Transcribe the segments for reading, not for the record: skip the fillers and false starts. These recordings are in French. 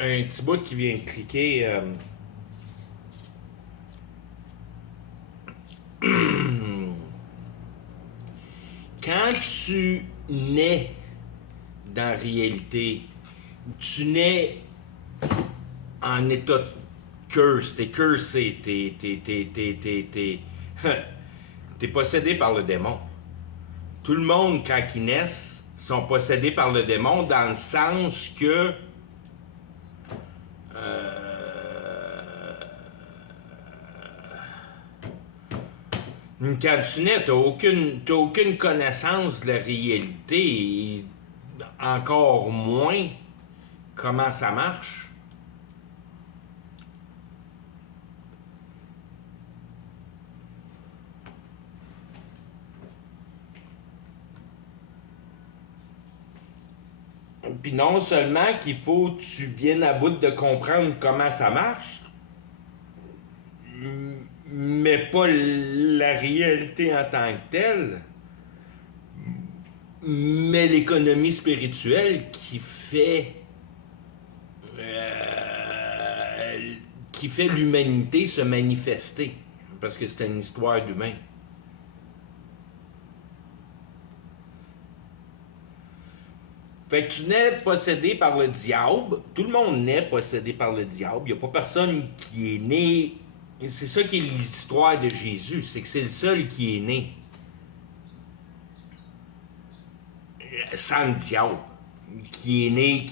un petit bout qui vient de cliquer. Quand tu nais dans la réalité, tu nais en état de curse. T'es cursé. T'es possédé par le démon. Tout le monde, quand ils naissent, sont possédés par le démon dans le sens que quand tu nais, t'as aucune connaissance de la réalité et encore moins comment ça marche. Puis non seulement qu'il faut que tu viennes à bout de comprendre comment ça marche, mais pas la réalité en tant que telle, mais l'économie spirituelle qui fait l'humanité se manifester. Parce que c'est une histoire d'humain. Fait que tu nais possédé par le diable. Tout le monde naît possédé par le diable. Il n'y a pas personne qui est né. Et c'est ça qui est l'histoire de Jésus. C'est que c'est le seul qui est né sans le diable. Qui est né,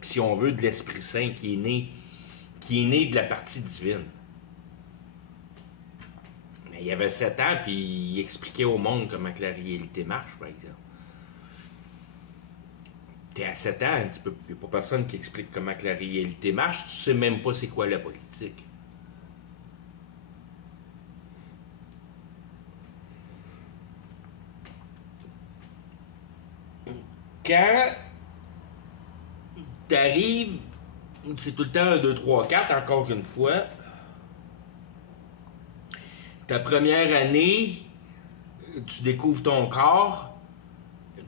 si on veut, de l'Esprit Saint. Qui est né de la partie divine. Mais il avait 7 ans, puis il expliquait au monde comment que la réalité marche, par exemple. T'es à 7 ans, il n'y a pas personne qui explique comment que la réalité marche, tu sais même pas c'est quoi la politique. Quand t'arrives, c'est tout le temps 1, 2, 3, 4, encore une fois, ta première année, tu découvres ton corps,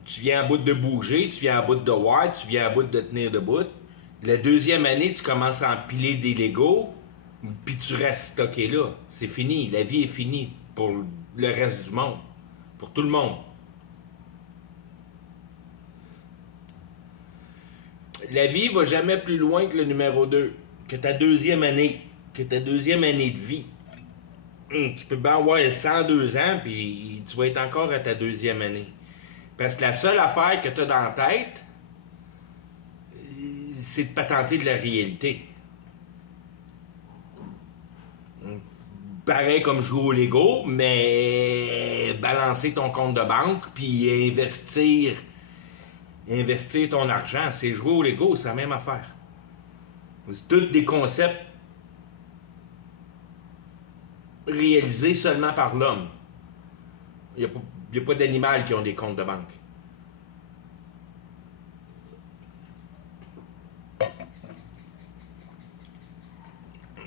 tu viens à bout de bouger, tu viens à bout de voir, tu viens à bout de tenir debout. La deuxième année, tu commences à empiler des Legos, puis tu restes stocké là. C'est fini, la vie est finie pour le reste du monde, pour tout le monde. La vie va jamais plus loin que le numéro 2, que ta deuxième année de vie. Tu peux bien avoir 102 ans, puis tu vas être encore à ta deuxième année. Parce que la seule affaire que tu as dans la tête, c'est de patenter de la réalité. Pareil comme jouer au Lego, mais balancer ton compte de banque puis investir ton argent. C'est jouer au Lego, c'est la même affaire. C'est tous des concepts réalisés seulement par l'homme. Il n'y a pas d'animal qui ont des comptes de banque.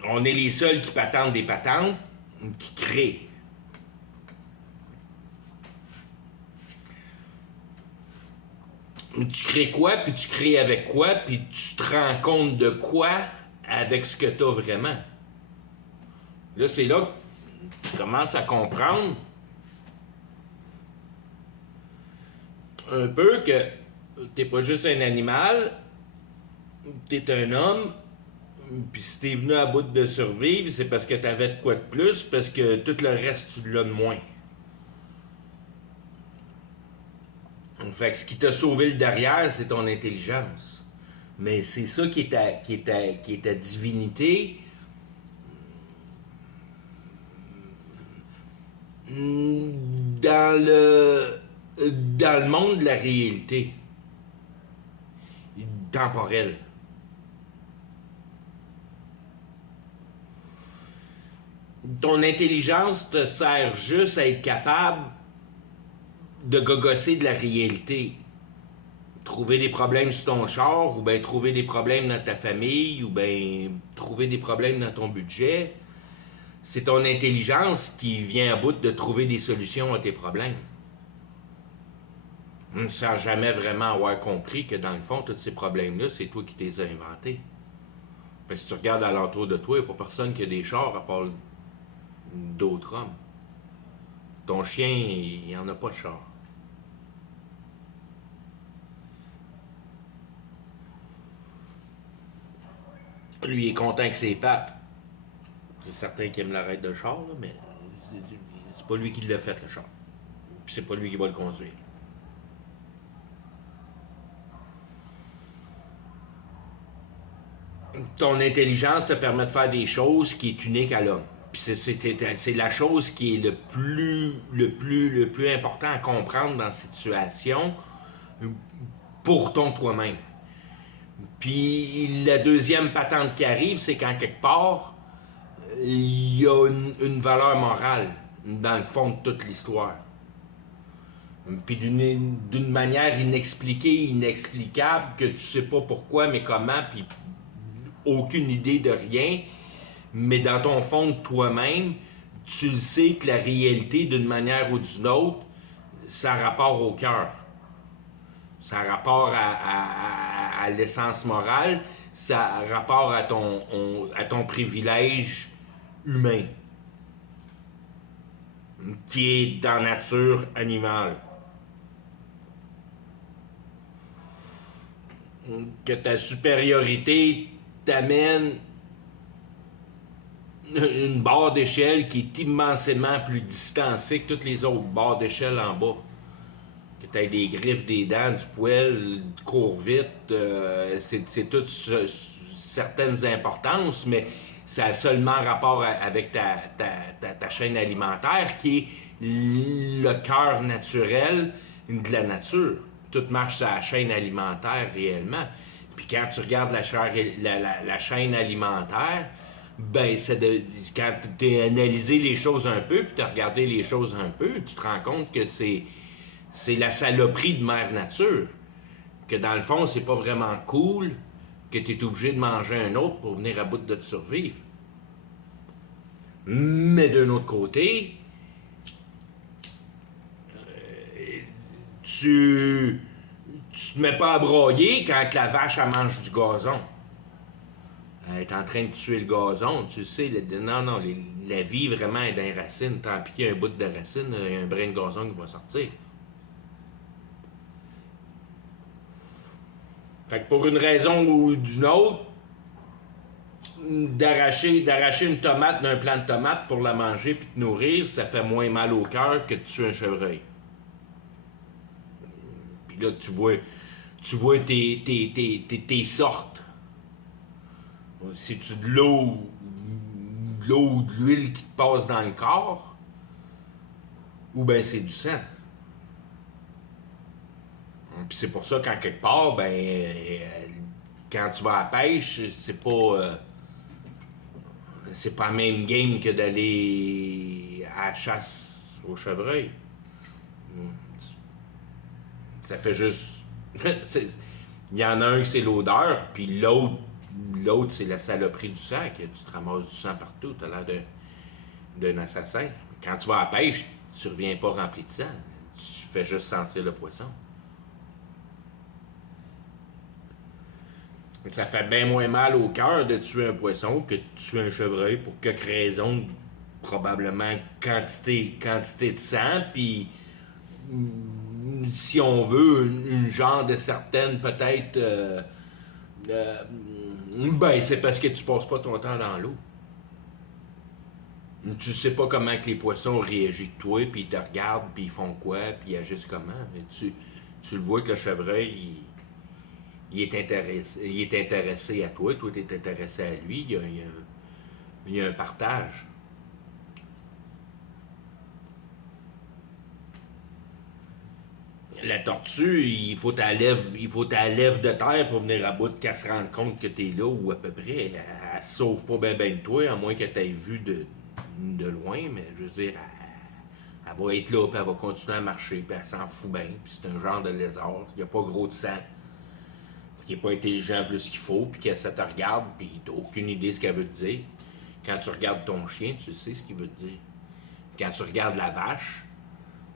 On est les seuls qui patentent des patentes, qui créent. Tu crées quoi, puis tu crées avec quoi, puis tu te rends compte de quoi avec ce que tu as vraiment. Là, c'est là que tu commences à comprendre un peu que t'es pas juste un animal, t'es un homme, puis si t'es venu à bout de survivre, c'est parce que t'avais de quoi de plus, parce que tout le reste, tu l'as de moins. Fait que ce qui t'a sauvé le derrière, c'est ton intelligence. Mais c'est ça qui est ta divinité. Dans le monde de la réalité temporelle. Ton intelligence te sert juste à être capable de gogosser de la réalité. Trouver des problèmes sur ton char, ou bien trouver des problèmes dans ta famille, ou bien trouver des problèmes dans ton budget. C'est ton intelligence qui vient à bout de trouver des solutions à tes problèmes. sans jamais vraiment avoir compris que dans le fond, tous ces problèmes-là, c'est toi qui les as inventés. Parce que si tu regardes alentour de toi, il n'y a pas personne qui a des chars à part d'autres hommes. Ton chien, il n'y en a pas de char. Lui, il est content que ses pattes. C'est certain qu'il aime l'arrêt de char, là, mais c'est pas lui qui l'a fait, le char. Puis c'est pas lui qui va le conduire. Ton intelligence te permet de faire des choses qui est unique à l'homme. Puis c'est la chose qui est le plus important à comprendre dans cette situation pour ton toi-même. Puis la deuxième patente qui arrive, c'est quand quelque part, il y a une valeur morale dans le fond de toute l'histoire. Puis d'une manière inexpliquée, inexplicable, que tu sais pas pourquoi, mais comment, puis aucune idée de rien, mais dans ton fond de toi-même, tu le sais que la réalité, d'une manière ou d'une autre, ça a rapport au cœur. Ça a rapport à l'essence morale, ça a rapport à ton privilège humain, qui est dans la nature animale. Que ta supériorité t'amène une barre d'échelle qui est immensément plus distancée que toutes les autres barres d'échelle en bas. Que tu aies des griffes, des dents, du poil, du cours vite, c'est toutes certaines importances, mais ça a seulement rapport avec ta chaîne alimentaire qui est le cœur naturel de la nature. Tout marche sur la chaîne alimentaire réellement. Puis quand tu regardes la chaîne alimentaire, ben, quand tu as analysé les choses un peu, puis tu as regardé les choses un peu, tu te rends compte que c'est la saloperie de Mère Nature. Que dans le fond, c'est pas vraiment cool que tu es obligé de manger un autre pour venir à bout de te survivre. Mais d'un autre côté, tu te mets pas à broyer quand la vache elle mange du gazon. Elle est en train de tuer le gazon, tu sais, non, la vie vraiment est dans les racines. T'as piqué un bout de racine, il y a un brin de gazon qui va sortir. Fait que pour une raison ou d'une autre, d'arracher une tomate d'un plant de tomate pour la manger puis te nourrir, ça fait moins mal au cœur que de tuer un chevreuil. Puis là, tu vois tes sortes. C'est-tu de l'eau ou de l'huile qui te passe dans le corps, ou bien c'est du sang. Puis c'est pour ça qu'en quelque part, quand tu vas à la pêche, c'est pas la même game que d'aller à la chasse au chevreuil. Ça fait juste... Il y en a un qui c'est l'odeur, puis l'autre c'est la saloperie du sang, que tu te ramasses du sang partout, t'as l'air d'un assassin. Quand tu vas à la pêche, tu reviens pas rempli de sang, tu fais juste sentir le poisson. Ça fait bien moins mal au cœur de tuer un poisson que de tuer un chevreuil pour quelque raison, probablement quantité de sang, puis si on veut, une genre de certaine peut-être... c'est parce que tu passes pas ton temps dans l'eau. Tu sais pas comment que les poissons réagissent de toi, puis ils te regardent, puis ils font quoi, puis ils agissent comment. Mais tu le vois que le chevreuil, il est intéressé à toi tu es intéressé à lui, il y a un partage. La tortue, il faut ta lèvre de terre pour venir à bout qu'elle se rende compte que t'es là, ou à peu près. Elle se sauve pas bien de toi, à moins que t'aies vu de loin, mais je veux dire, elle va être là, puis elle va continuer à marcher, puis elle s'en fout bien, puis c'est un genre de lézard, il n'y a pas gros de sang, puis qui n'est pas intelligent plus qu'il faut, puis que ça te regarde, puis t'as aucune idée de ce qu'elle veut te dire. Quand tu regardes ton chien, tu sais ce qu'il veut te dire. Quand tu regardes la vache,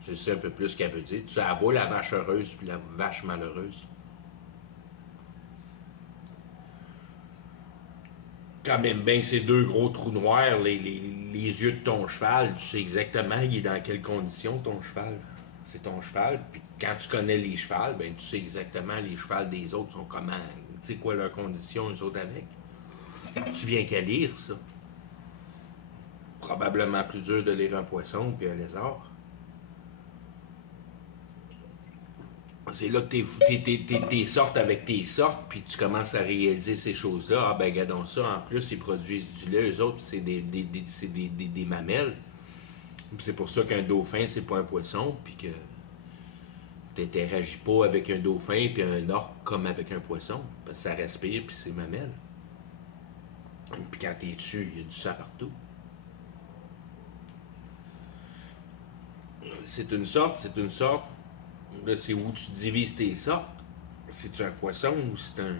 Je sais un peu plus ce qu'elle veut dire. Tu sais, elle voit la vache heureuse puis la vache malheureuse. Quand même bien que ces deux gros trous noirs, les yeux de ton cheval, tu sais exactement il est dans quelles conditions ton cheval. C'est ton cheval. Puis quand tu connais les chevals, ben tu sais exactement les chevals des autres sont comment. Tu sais quoi leurs conditions, les autres avec. Tu viens qu'à lire ça. Probablement plus dur de lire un poisson puis un lézard. C'est là que t'es sortes avec tes sortes, puis tu commences à réaliser ces choses-là. Ah ben, regardons ça, en plus, ils produisent du lait, eux autres, c'est des mamelles. Puis c'est pour ça qu'un dauphin, c'est pas un poisson, puis que t'interagis pas avec un dauphin puis un orque comme avec un poisson, parce que ça respire, puis c'est mamelle. Puis quand t'es dessus, il y a du sang partout. C'est une sorte, c'est une sorte. Là, c'est où tu divises tes sortes. C'est-tu un poisson ou c'est un.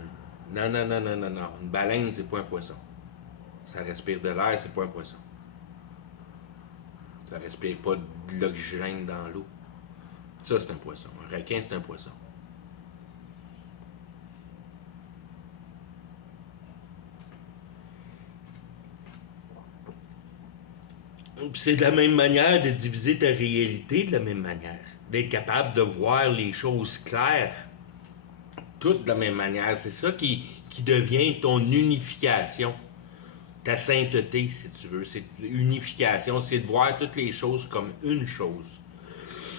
Non, non, non, non, non, non. Une baleine, c'est pas un poisson. Ça respire de l'air, c'est pas un poisson. Ça respire pas de l'oxygène dans l'eau. Ça, c'est un poisson. Un requin, c'est un poisson. Puis c'est de la même manière de diviser ta réalité de la même manière. D'être capable de voir les choses claires. Toutes de la même manière. C'est ça qui devient ton unification. Ta sainteté, si tu veux. C'est unification. C'est de voir toutes les choses comme une chose.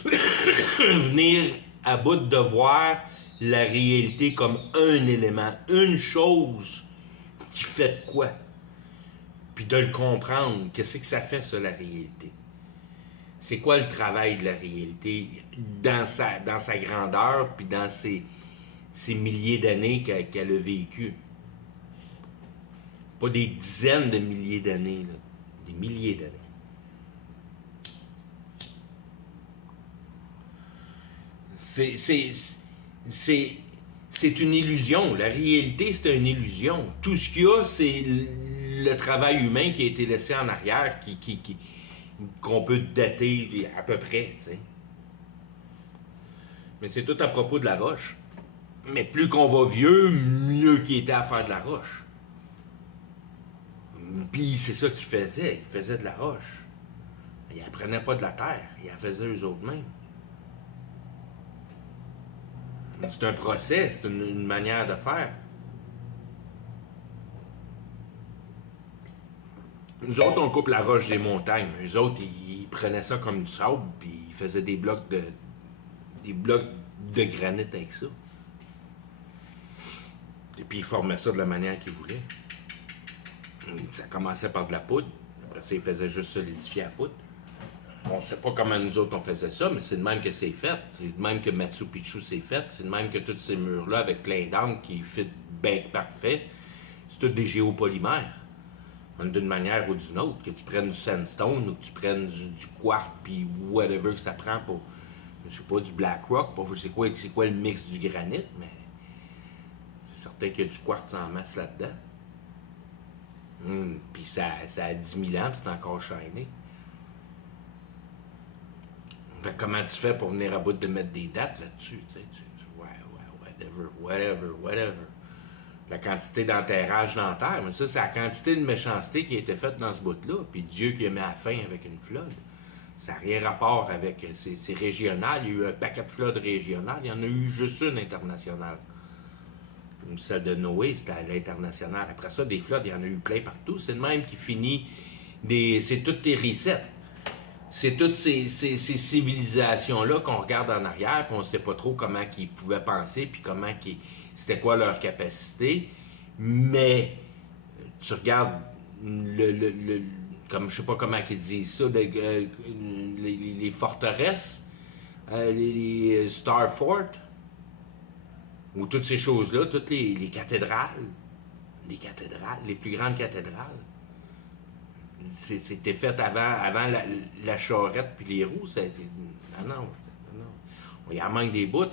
Venir à bout de voir la réalité comme un élément. Une chose qui fait de quoi. Puis de le comprendre. Qu'est-ce que ça fait, ça, la réalité? C'est quoi le travail de la réalité dans sa grandeur, puis dans ces milliers d'années qu'elle a vécu? Pas des dizaines de milliers d'années, là. Des milliers d'années. C'est une illusion. La réalité, c'est une illusion. Tout ce qu'il y a, c'est le travail humain qui a été laissé en arrière, qu'on peut dater à peu près, tu sais. Mais c'est tout à propos de la roche. Mais plus qu'on va vieux, mieux qu'il était à faire de la roche. Puis c'est ça qu'ils faisaient. Ils faisaient de la roche. Ils apprenaient pas de la terre. Ils la faisaient eux autres mêmes. C'est un procès, c'est une manière de faire. Nous autres, on coupe la roche des montagnes. Eux autres, ils prenaient ça comme du sable, puis ils faisaient des blocs de granit avec ça. Et puis ils formaient ça de la manière qu'ils voulaient. Ça commençait par de la poudre. Après ça, ils faisaient juste solidifier la poudre. On ne sait pas comment nous autres on faisait ça, mais c'est de même que c'est fait. C'est de même que Machu Picchu s'est fait. C'est de même que tous ces murs-là avec plein d'angles qui fit bien parfait. C'est tous des géopolymères. D'une manière ou d'une autre. Que tu prennes du sandstone ou que tu prennes du quartz puis whatever que ça prend pour, je sais pas, du black rock. C'est quoi le mix du granit, mais c'est certain qu'il y a du quartz en masse là-dedans. Puis ça a 10 000 ans puis c'est encore shiny. Fait que comment tu fais pour venir à bout de mettre des dates là-dessus? Whatever. La quantité d'enterrage dans la terre, mais ça, c'est la quantité de méchanceté qui a été faite dans ce bout-là. Puis Dieu qui a mis à la fin avec une flotte. Ça n'a rien rapport avec. C'est régional. Il y a eu un paquet de flottes régionales. Il y en a eu juste une internationale. Celle de Noé, c'était à l'international. Après ça, des flottes, il y en a eu plein partout. C'est le même qui finit c'est toutes tes resets. C'est toutes ces civilisations-là qu'on regarde en arrière, puis on ne sait pas trop comment ils pouvaient penser, puis c'était quoi leur capacité. Mais tu regardes comme je sais pas comment ils disent ça, les forteresses, les Star Fort, ou toutes ces choses-là, toutes les cathédrales, les plus grandes cathédrales. C'était fait avant la charrette puis les roues. Non. Il en manque des bouts.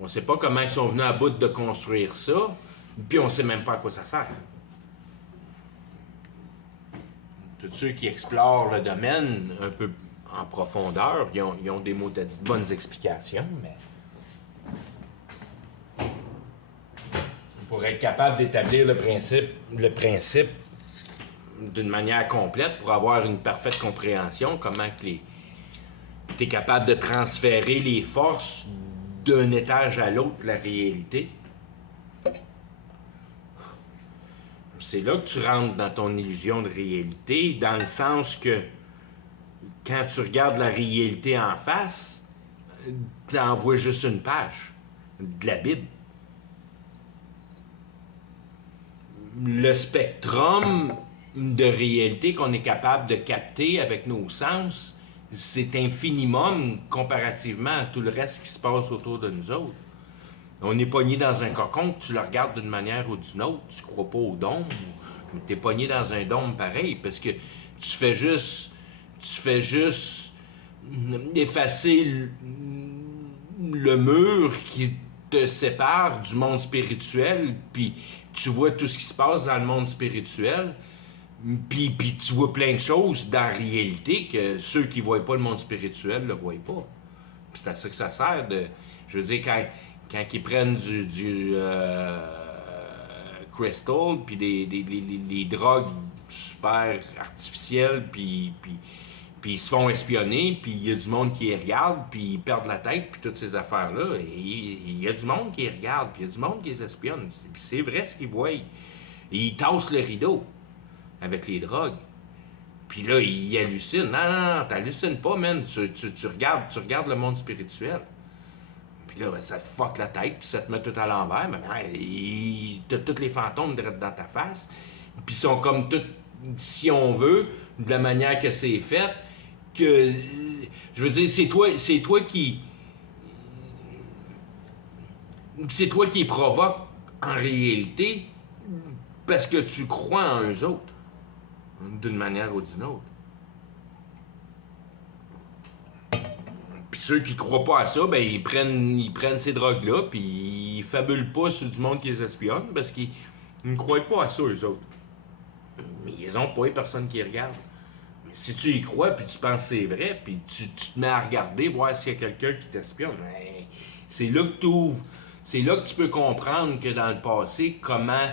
On sait pas comment ils sont venus à bout de construire ça. Puis on sait même pas à quoi ça sert. Tous ceux qui explorent le domaine un peu en profondeur. Ils ont des mots de bonnes explications, mais pour être capable d'établir le principe d'une manière complète, pour avoir une parfaite compréhension, comment que tu es capable de transférer les forces d'un étage à l'autre de la réalité. C'est là que tu rentres dans ton illusion de réalité, dans le sens que quand tu regardes la réalité en face, tu en vois juste une page de la Bible. Le spectrum de réalité qu'on est capable de capter avec nos sens, c'est infinimum comparativement à tout le reste qui se passe autour de nous autres. On est pogné dans un cocon, que tu le regardes d'une manière ou d'une autre, tu crois pas au dôme, mais t'es pogné dans un dôme pareil, parce que tu fais juste effacer le mur qui te sépare du monde spirituel, puis tu vois tout ce qui se passe dans le monde spirituel, puis tu vois plein de choses dans la réalité que ceux qui ne voient pas le monde spirituel ne le voient pas. Puis c'est à ça que ça sert de... Je veux dire, quand ils prennent du crystal, puis des drogues super artificielles, puis ils se font espionner, puis il y a du monde qui les regarde, puis ils perdent la tête, puis toutes ces affaires-là. Et il y a du monde qui les regarde, puis il y a du monde qui les espionne. Puis c'est vrai ce qu'ils voient. Et ils tassent le rideau avec les drogues. Puis là, ils hallucinent. Non, t'hallucines pas, man. Tu regardes le monde spirituel. Puis là, ben, ça te fuck la tête, puis ça te met tout à l'envers. Mais t'as tous les fantômes direct dans ta face. Puis ils sont comme tout, si on veut, de la manière que c'est fait, que... Je veux dire, c'est toi qui les provoque en réalité parce que tu crois en eux autres, d'une manière ou d'une autre. Puis ceux qui croient pas à ça, ben ils prennent ces drogues-là, puis ils fabulent pas sur du monde qui les espionne parce qu'ils ne croient pas à ça, eux autres. Mais ils ont pas, personne qui les regarde. Mais si tu y crois, puis tu penses que c'est vrai, puis tu te mets à regarder, voir s'il y a quelqu'un qui t'espionne, ben, c'est là que tu ouvres. C'est là que tu peux comprendre que dans le passé, comment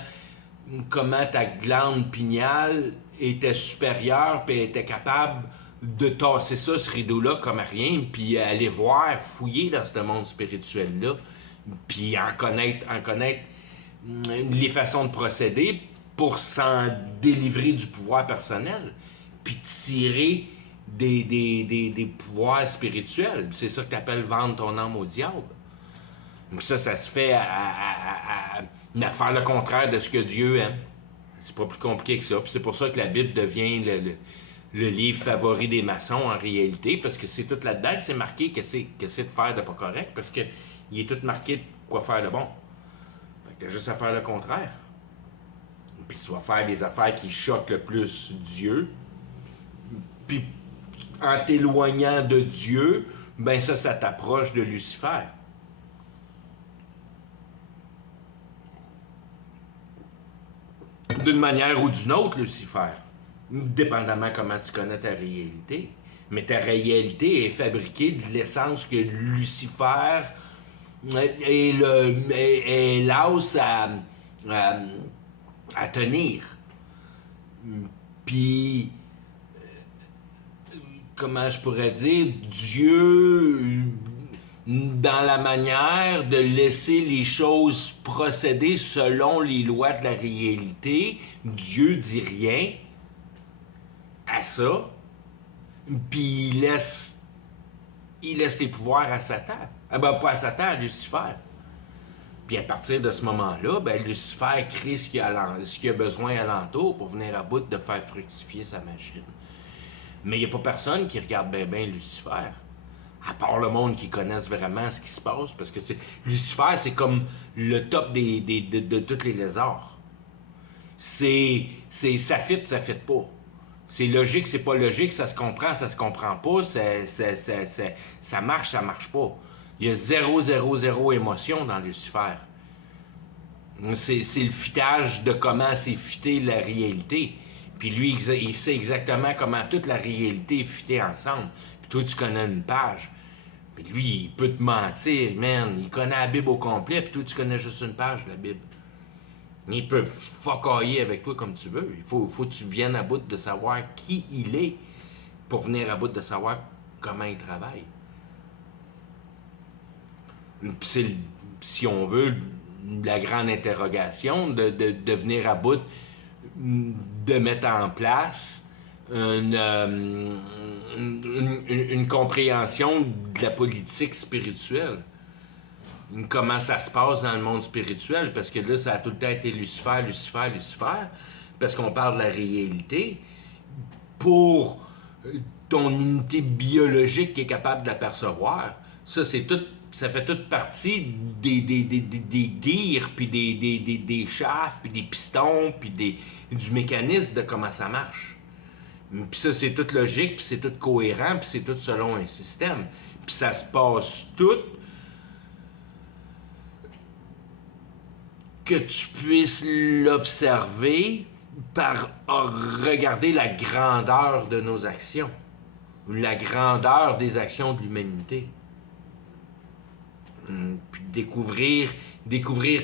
ta glande pinéale était supérieure, puis était capable de tasser ça, ce rideau-là, comme rien, puis aller voir, fouiller dans ce monde spirituel-là, puis en connaître les façons de procéder pour s'en délivrer du pouvoir personnel, puis tirer des pouvoirs spirituels. C'est ça que tu appelles vendre ton âme au diable. Donc ça se fait à faire le contraire de ce que Dieu aime. C'est pas plus compliqué que ça. Puis c'est pour ça que la Bible devient le livre favori des maçons en réalité, parce que c'est tout là-dedans que c'est marqué que c'est de faire de pas correct, parce que il est tout marqué de quoi faire de bon. Fait que t'as juste à faire le contraire. Puis tu vas faire des affaires qui choquent le plus Dieu. Puis en t'éloignant de Dieu, ben ça t'approche de Lucifer. D'une manière ou d'une autre, Lucifer. Dépendamment comment tu connais ta réalité. Mais ta réalité est fabriquée de l'essence que Lucifer est l'as à tenir. Puis, comment je pourrais dire, Dieu, dans la manière de laisser les choses procéder selon les lois de la réalité, Dieu dit rien à ça, puis il laisse les pouvoirs à Satan. Ah ben, pas à Satan, à Lucifer. Puis à partir de ce moment-là, ben Lucifer crée ce qu'il a besoin alentour pour venir à bout de faire fructifier sa machine. Mais il n'y a pas personne qui regarde bien Lucifer. À part le monde qui connaisse vraiment ce qui se passe, parce que Lucifer, c'est comme le top de tous les lézards. Ça fit pas. C'est logique, c'est pas logique, ça se comprend pas, ça marche pas. Il y a zéro émotion dans Lucifer. C'est le fitage de comment c'est fité la réalité. Puis lui, il sait exactement comment toute la réalité est fitée ensemble. Puis Puis toi, tu connais une page. Puis lui, il peut te mentir, man. Il connaît la Bible au complet, puis toi, tu connais juste une page de la Bible. Il peut focailler avec toi comme tu veux. Il faut que tu viennes à bout de savoir qui il est pour venir à bout de savoir comment il travaille. Puis c'est, si on veut, la grande interrogation de venir à bout de mettre en place une compréhension de la politique spirituelle. Comment ça se passe dans le monde spirituel, parce que là, ça a tout le temps été Lucifer, Lucifer, Lucifer, parce qu'on parle de la réalité, pour ton unité biologique qui est capable de l'apercevoir. Ça, c'est tout, ça fait toute partie des gears, puis des shafts, puis des pistons, puis du mécanisme de comment ça marche. Puis ça, c'est tout logique, puis c'est tout cohérent, puis c'est tout selon un système. Puis ça se passe tout que tu puisses l'observer par regarder la grandeur de nos actions, la grandeur des actions de l'humanité. Puis découvrir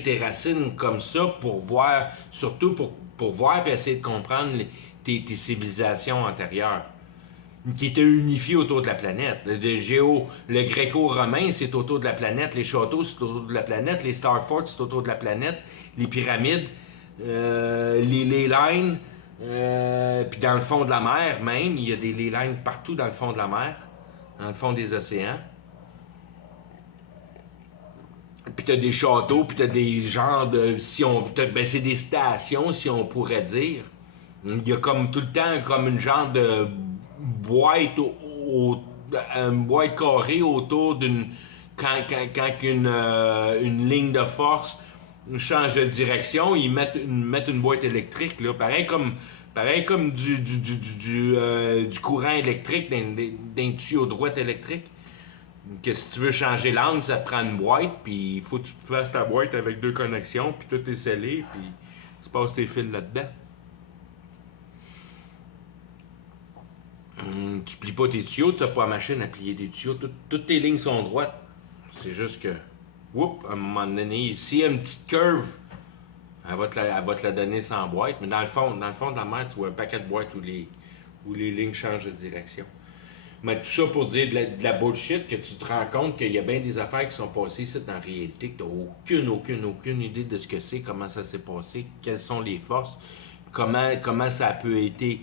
tes racines comme ça pour voir, surtout pour voir et essayer de comprendre tes civilisations antérieures qui étaient unifiées autour de la planète. Le gréco-romain, c'est autour de la planète. Les châteaux, c'est autour de la planète. Les Star Forts, c'est autour de la planète. Les pyramides, les lines, puis dans le fond de la mer même, il y a des ley lines partout dans le fond de la mer, dans le fond des océans. Puis t'as des châteaux, puis t'as des genres de... ben c'est des stations, si on pourrait dire. Il y a comme tout le temps comme une genre de boîte, une boîte carrée autour d'une... Quand une ligne de force change de direction, ils mettent une boîte électrique, là. Pareil comme du courant électrique d'un tuyau de droite électrique. Que si tu veux changer l'angle, ça te prend une boîte, puis il faut que tu fasses ta boîte avec 2 connexions, puis tout est scellé, puis tu passes tes fils là-dedans. Tu plies pas tes tuyaux, tu n'as pas la machine à plier des tuyaux. Toutes tes lignes sont droites. C'est juste que, à un moment donné, s'il y a une petite curve, elle va te la donner sans boîte, mais dans le fond de la mer, tu vois un paquet de boîtes où les lignes changent de direction. Mais tout ça pour dire de la bullshit, que tu te rends compte qu'il y a bien des affaires qui sont passées ici dans la réalité, que tu n'as aucune idée de ce que c'est, comment ça s'est passé, quelles sont les forces, comment ça peut être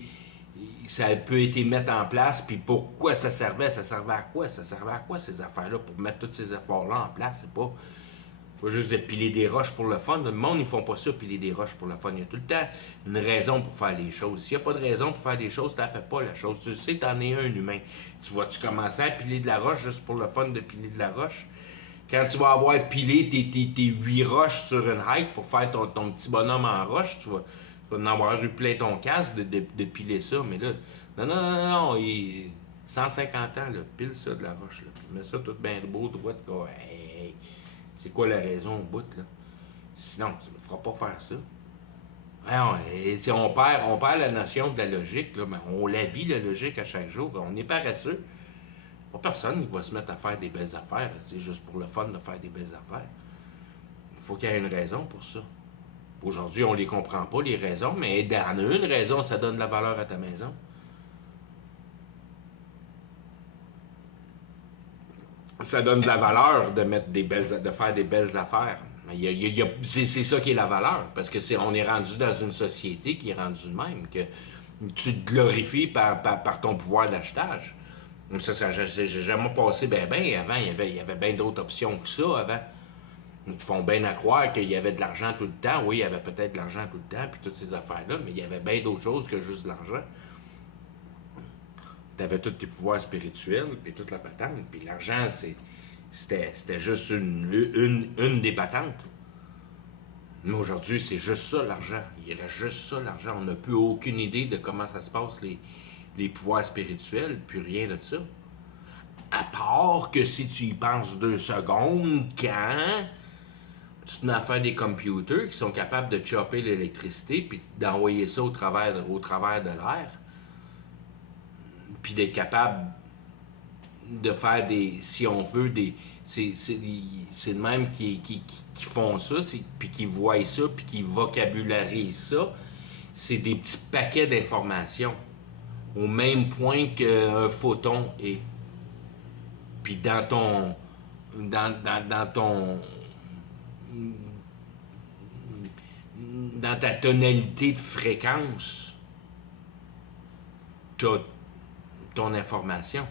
mettre en place, puis pourquoi ça servait à quoi ces affaires-là, pour mettre tous ces efforts-là en place. C'est pas juste de piler des roches pour le fun. Le monde, ils font pas ça, piler des roches pour le fun. Il y a tout le temps une raison pour faire les choses. S'il n'y a pas de raison pour faire les choses, tu ne fais pas la chose. Tu sais, tu en es un humain. Tu vas-tu commencer à piler de la roche juste pour le fun de piler de la roche? Quand tu vas avoir pilé tes 8 roches sur une hike pour faire ton petit bonhomme en roche, tu vas en avoir eu plein ton casque de piler ça. Mais là, non, 150 ans, là, pile ça de la roche. Là, puis mets ça tout bien beau, droit de quoi. Hey, c'est quoi la raison au bout, là? Sinon, tu ne me feras pas faire ça. On perd la notion de la logique, là, mais on la vit, la logique, à chaque jour. On est paresseux. Pas personne qui va se mettre à faire des belles affaires. C'est juste pour le fun de faire des belles affaires. Il faut qu'il y ait une raison pour ça. Aujourd'hui, on les comprend pas, les raisons, mais dans une raison, ça donne de la valeur à ta maison. Ça donne de la valeur de faire des belles affaires. C'est ça qui est la valeur, parce que on est rendu dans une société qui est rendue de même, que tu te glorifies par ton pouvoir d'achetage. Ça j'ai jamais passé bien. Avant, il y avait bien d'autres options que ça, avant. Ils te font bien à croire qu'il y avait de l'argent tout le temps. Oui, il y avait peut-être de l'argent tout le temps, puis toutes ces affaires-là, mais il y avait bien d'autres choses que juste de l'argent. Tu avais tous tes pouvoirs spirituels, puis toute la patente. Puis l'argent, c'était juste une des patentes. Mais aujourd'hui, c'est juste ça, l'argent. Il reste juste ça, l'argent. On n'a plus aucune idée de comment ça se passe, les pouvoirs spirituels, puis rien de ça. À part que si tu y penses 2 secondes, quand tu te mets à faire des computers qui sont capables de chopper l'électricité, puis d'envoyer ça au travers de l'air, puis d'être capable de faire des, si on veut, des, c'est le même qui font ça, puis qui voient ça, puis qui vocabularisent ça. C'est des petits paquets d'informations, au même point qu'un photon est. Puis dans ta tonalité de fréquence, t'as ton information.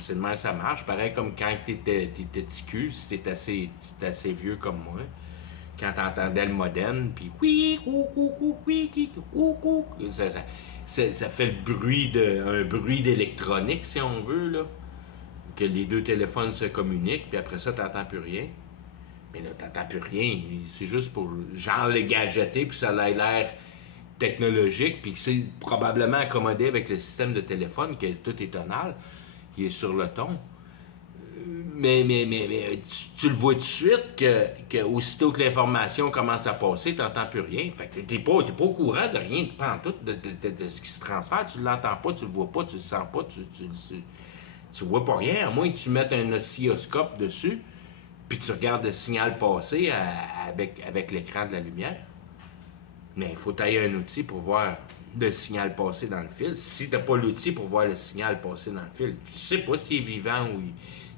C'est de même ça marche. Pareil comme quand t'étais ticu, si t'es assez vieux comme moi, quand t'entendais le modem, puis oui, ça fait un bruit d'électronique, si on veut, là. Que les deux téléphones se communiquent, puis après ça, t'entends plus rien. Mais là, t'entends plus rien. C'est juste pour, genre, le gadgeter, puis ça a l'air technologique, puis c'est probablement accommodé avec le système de téléphone, que tout est tonal, qui est sur le ton. Mais tu le vois tout de suite que aussitôt que l'information commence à passer, t'entends plus rien. Fait que t'es pas au courant de rien, de ce qui se transfère. Tu l'entends pas, tu le vois pas, tu le sens pas, tu vois pas rien, à moins que tu mettes un oscilloscope dessus, puis tu regardes le signal passer avec l'écran de la lumière. Mais il faut tailler un outil pour voir le signal passer dans le fil. Si tu n'as pas l'outil pour voir le signal passer dans le fil, tu sais pas s'il est vivant ou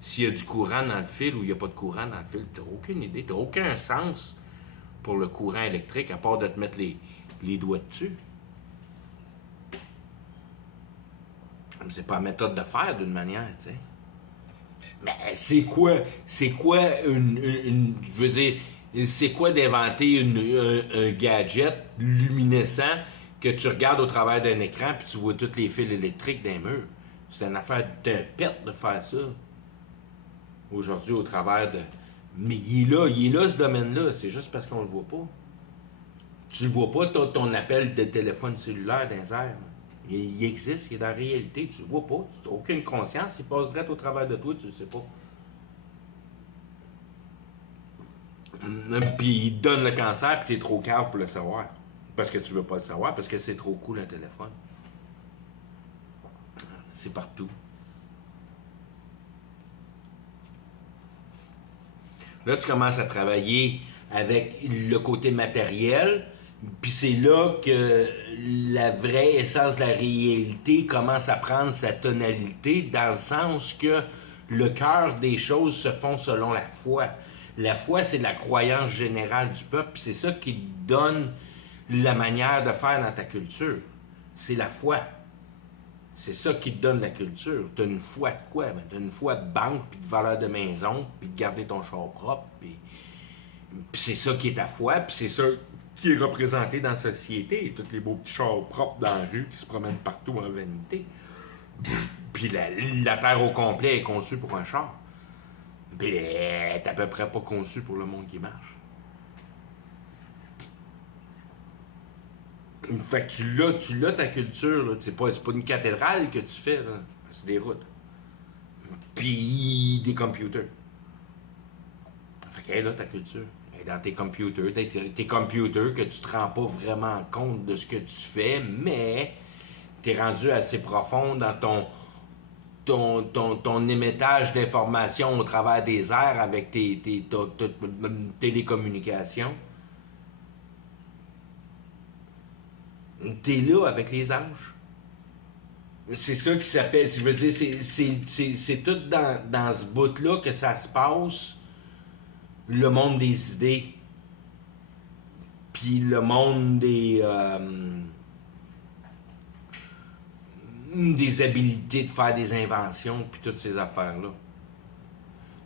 s'il y a du courant dans le fil ou il n'y a pas de courant dans le fil. Tu n'as aucune idée, tu n'as aucun sens pour le courant électrique à part de te mettre les doigts dessus. C'est pas la méthode de faire d'une manière, tu sais. Mais c'est quoi je veux dire, c'est quoi d'inventer un gadget luminescent que tu regardes au travers d'un écran puis tu vois tous les fils électriques d'un mur? C'est une affaire de perte de faire ça. Aujourd'hui, au travers de... Mais il est là ce domaine-là. C'est juste parce qu'on le voit pas. Tu le vois pas, ton appel de téléphone cellulaire dans les airs. Il existe, il est dans la réalité, tu le vois pas, tu n'as aucune conscience, il passe direct au travers de toi, tu le sais pas. Puis il te donne le cancer, puis tu es trop cave pour le savoir. Parce que tu veux pas le savoir, parce que c'est trop cool un téléphone. C'est partout. Là, tu commences à travailler avec le côté matériel, puis c'est là que la vraie essence de la réalité commence à prendre sa tonalité, dans le sens que le cœur des choses se font selon la foi. La foi, c'est la croyance générale du peuple, puis c'est ça qui donne la manière de faire dans ta culture. C'est la foi. C'est ça qui te donne la culture. T'as une foi de quoi? Ben, t'as une foi de banque, puis de valeur de maison, puis de garder ton char propre, puis c'est ça qui est ta foi, puis c'est ça qui est représenté dans la société. Tous les beaux petits chars propres dans la rue qui se promènent partout en vanité. Puis la Terre au complet est conçue pour un char. Puis elle est à peu près pas conçue pour le monde qui marche. Fait que tu l'as ta culture, là. C'est pas une cathédrale que tu fais, là. C'est des routes. Puis des computers. Fait qu'elle est là ta culture. Elle est dans tes computers, tes computers que tu te rends pas vraiment compte de ce que tu fais, mais t'es rendu assez profond dans ton émettage d'informations au travers des airs avec tes télécommunications. T'es là avec les anges. C'est ça qui s'appelle, je veux dire, c'est tout dans ce bout-là que ça se passe, le monde des idées, puis le monde des habiletés de faire des inventions, puis toutes ces affaires-là.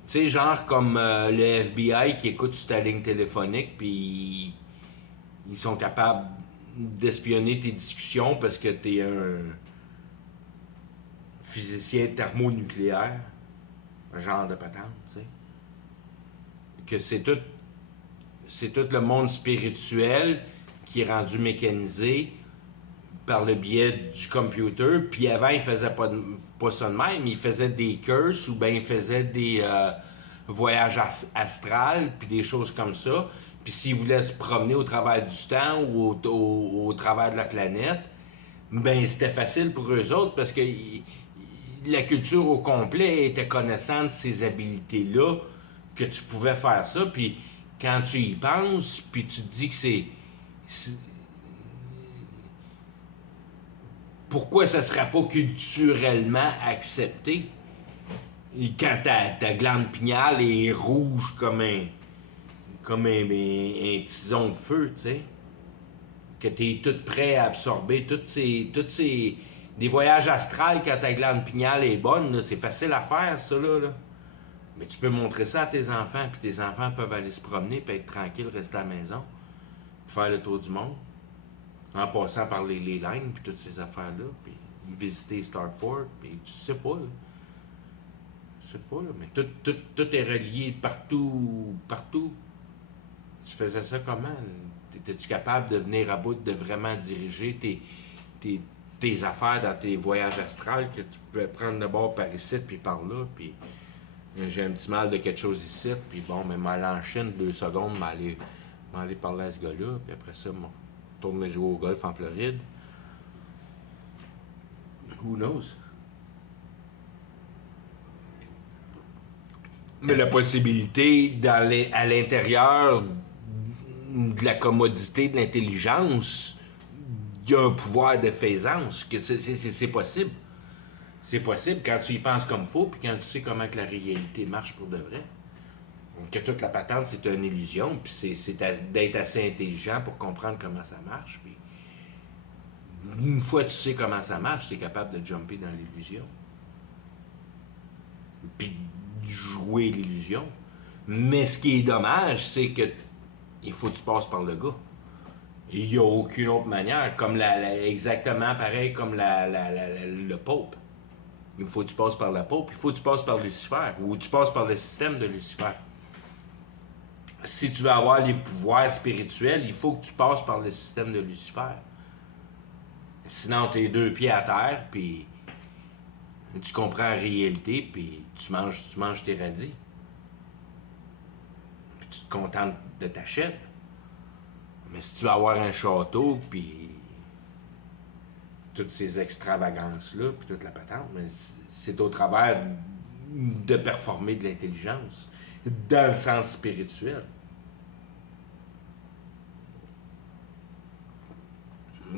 Tu sais, genre comme le FBI qui écoute sur ta ligne téléphonique, puis ils sont capables d'espionner tes discussions parce que t'es un physicien thermonucléaire, un genre de patente, tu sais. Que c'est tout le monde spirituel qui est rendu mécanisé par le biais du computer. Puis avant, il faisait pas ça de même, il faisait des curses ou bien il faisait des voyages astrales, puis des choses comme ça. Puis s'ils voulaient se promener au travers du temps ou au travers de la planète, ben c'était facile pour eux autres parce que la culture au complet était connaissante de ces habiletés-là, que tu pouvais faire ça, puis quand tu y penses, puis tu te dis que c'est pourquoi ça serait pas culturellement accepté? Et quand ta glande pinéale est rouge comme un tison de feu, tu sais, que tu es tout prêt à absorber des voyages astrales quand ta glande pinéale est bonne, là, c'est facile à faire, ça, là. Mais tu peux montrer ça à tes enfants, puis tes enfants peuvent aller se promener, puis être tranquilles, rester à la maison, faire le tour du monde, en passant par les lignes, puis toutes ces affaires-là, puis visiter Starford, puis tu sais pas, là. Je sais pas, là, mais tout est relié partout. Tu faisais ça comment? Étais-tu capable de venir à bout de vraiment diriger tes affaires dans tes voyages astrales que tu pouvais prendre de bord par ici puis par là, puis j'ai un petit mal de quelque chose ici, puis bon, mais m'aller en Chine 2 secondes, m'aller parler à ce gars-là, puis après ça, tourner jouer au golf en Floride. Who knows? Mais la possibilité à l'intérieur de la commodité, de l'intelligence, il y a un pouvoir de faisance, que c'est possible. C'est possible quand tu y penses comme faut, puis quand tu sais comment que la réalité marche pour de vrai. Que toute la patente, c'est une illusion, puis c'est d'être assez intelligent pour comprendre comment ça marche. Puis une fois que tu sais comment ça marche, tu es capable de jumper dans l'illusion. Puis jouer l'illusion. Mais ce qui est dommage, c'est que il faut que tu passes par le gars. Il n'y a aucune autre manière. Comme exactement pareil comme le Pope. Il faut que tu passes par le Pope. Il faut que tu passes par Lucifer. Ou tu passes par le système de Lucifer. Si tu veux avoir les pouvoirs spirituels, il faut que tu passes par le système de Lucifer. Sinon, tu es 2 pieds à terre, puis tu comprends la réalité, puis tu manges tes radis. Puis tu te contentes de ta chaîne. Mais si tu veux avoir un château, puis toutes ces extravagances-là, puis toute la patente, mais c'est au travers de performer de l'intelligence, dans le sens spirituel.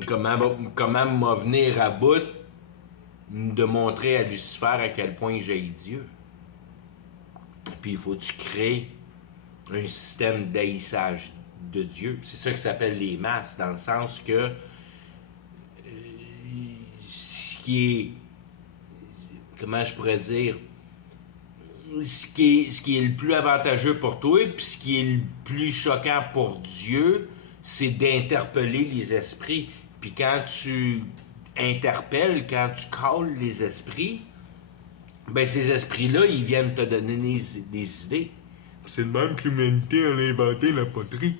Comment m'en venir à bout de montrer à Lucifer à quel point j'ai Dieu. Puis il faut que tu crées un système d'haïssage de Dieu. C'est ça qui s'appelle les masses, dans le sens que ce qui est, comment je pourrais dire, ce qui est le plus avantageux pour toi, puis ce qui est le plus choquant pour Dieu, c'est d'interpeller les esprits. Puis quand tu interpelles, quand tu calls les esprits, ben ces esprits-là, ils viennent te donner des idées. C'est de même que l'humanité a inventé la poterie.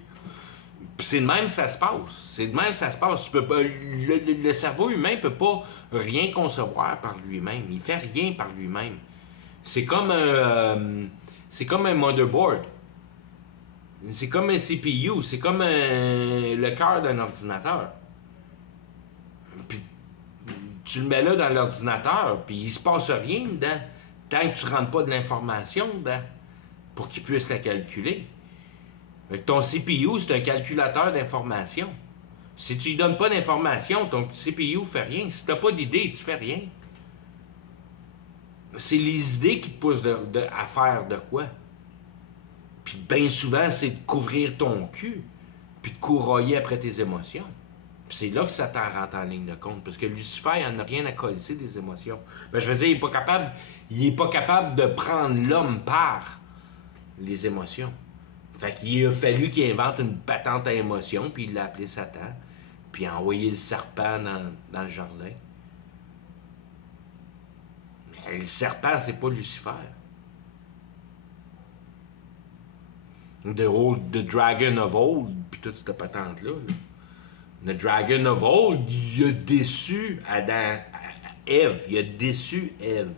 Puis c'est de même que ça se passe. C'est de même que ça se passe. Tu peux pas, le cerveau humain peut pas rien concevoir par lui-même. Il fait rien par lui-même. C'est comme un motherboard. C'est comme un CPU. C'est comme le cœur d'un ordinateur. Puis tu le mets là dans l'ordinateur, puis il se passe rien dedans. Tant que tu rentres pas de l'information dedans pour qu'il puisse la calculer. Ton CPU, c'est un calculateur d'information. Si tu lui donnes pas d'information, ton CPU fait rien. Si tu n'as pas d'idée, tu fais rien. C'est les idées qui te poussent à faire de quoi. Puis bien souvent, c'est de couvrir ton cul, puis de courroyer après tes émotions. Puis c'est là que Satan rentre en ligne de compte, parce que Lucifer, il n'en a rien à coller des émotions. Ben, je veux dire, il est pas capable de prendre l'homme par les émotions. Fait qu'il a fallu qu'il invente une patente à émotion, puis il l'a appelé Satan, puis il a envoyé le serpent dans le jardin. Mais le serpent, c'est pas Lucifer. The Dragon of Old, puis toute cette patente-là. Le Dragon of Old, il a déçu Ève. Il a déçu Ève.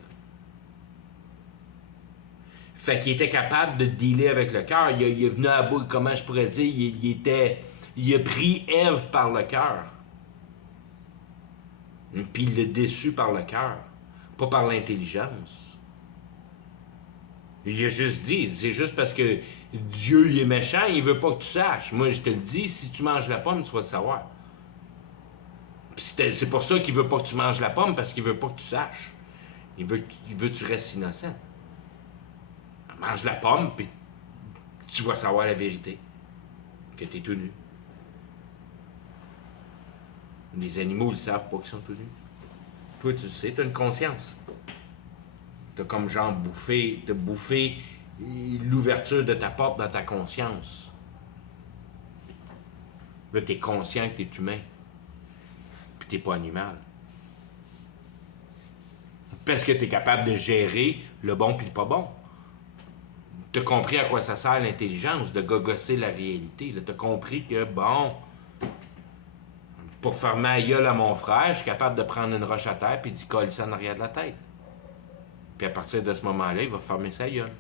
Fait qu'il était capable de dealer avec le cœur. Il est venu à bout, comment je pourrais dire, il a pris Ève par le cœur. Puis il l'a déçu par le cœur. pas par l'intelligence. Il a juste dit, c'est juste parce que Dieu il est méchant, il veut pas que tu saches. Moi, je te le dis, si tu manges la pomme, tu vas le savoir. Puis c'est pour ça qu'il veut pas que tu manges la pomme, parce qu'il veut pas que tu saches. Il veut que tu restes innocent. Mange la pomme, puis tu vas savoir la vérité. Que tu es tout nu. Les animaux, ils savent pas qu'ils sont tout nus. Toi, tu le sais, tu as une conscience. Tu as comme genre bouffé l'ouverture de ta porte dans ta conscience. Là, tu es conscient que tu es humain. Puis tu n'es pas animal. Parce que tu es capable de gérer le bon puis le pas bon. Tu as compris à quoi ça sert l'intelligence, de gogosser la réalité. Tu as compris que, bon, pour faire ma gueule à mon frère, je suis capable de prendre une roche à terre puis d'y coller ça en arrière de la tête. Puis à partir de ce moment-là, il va fermer sa gueule.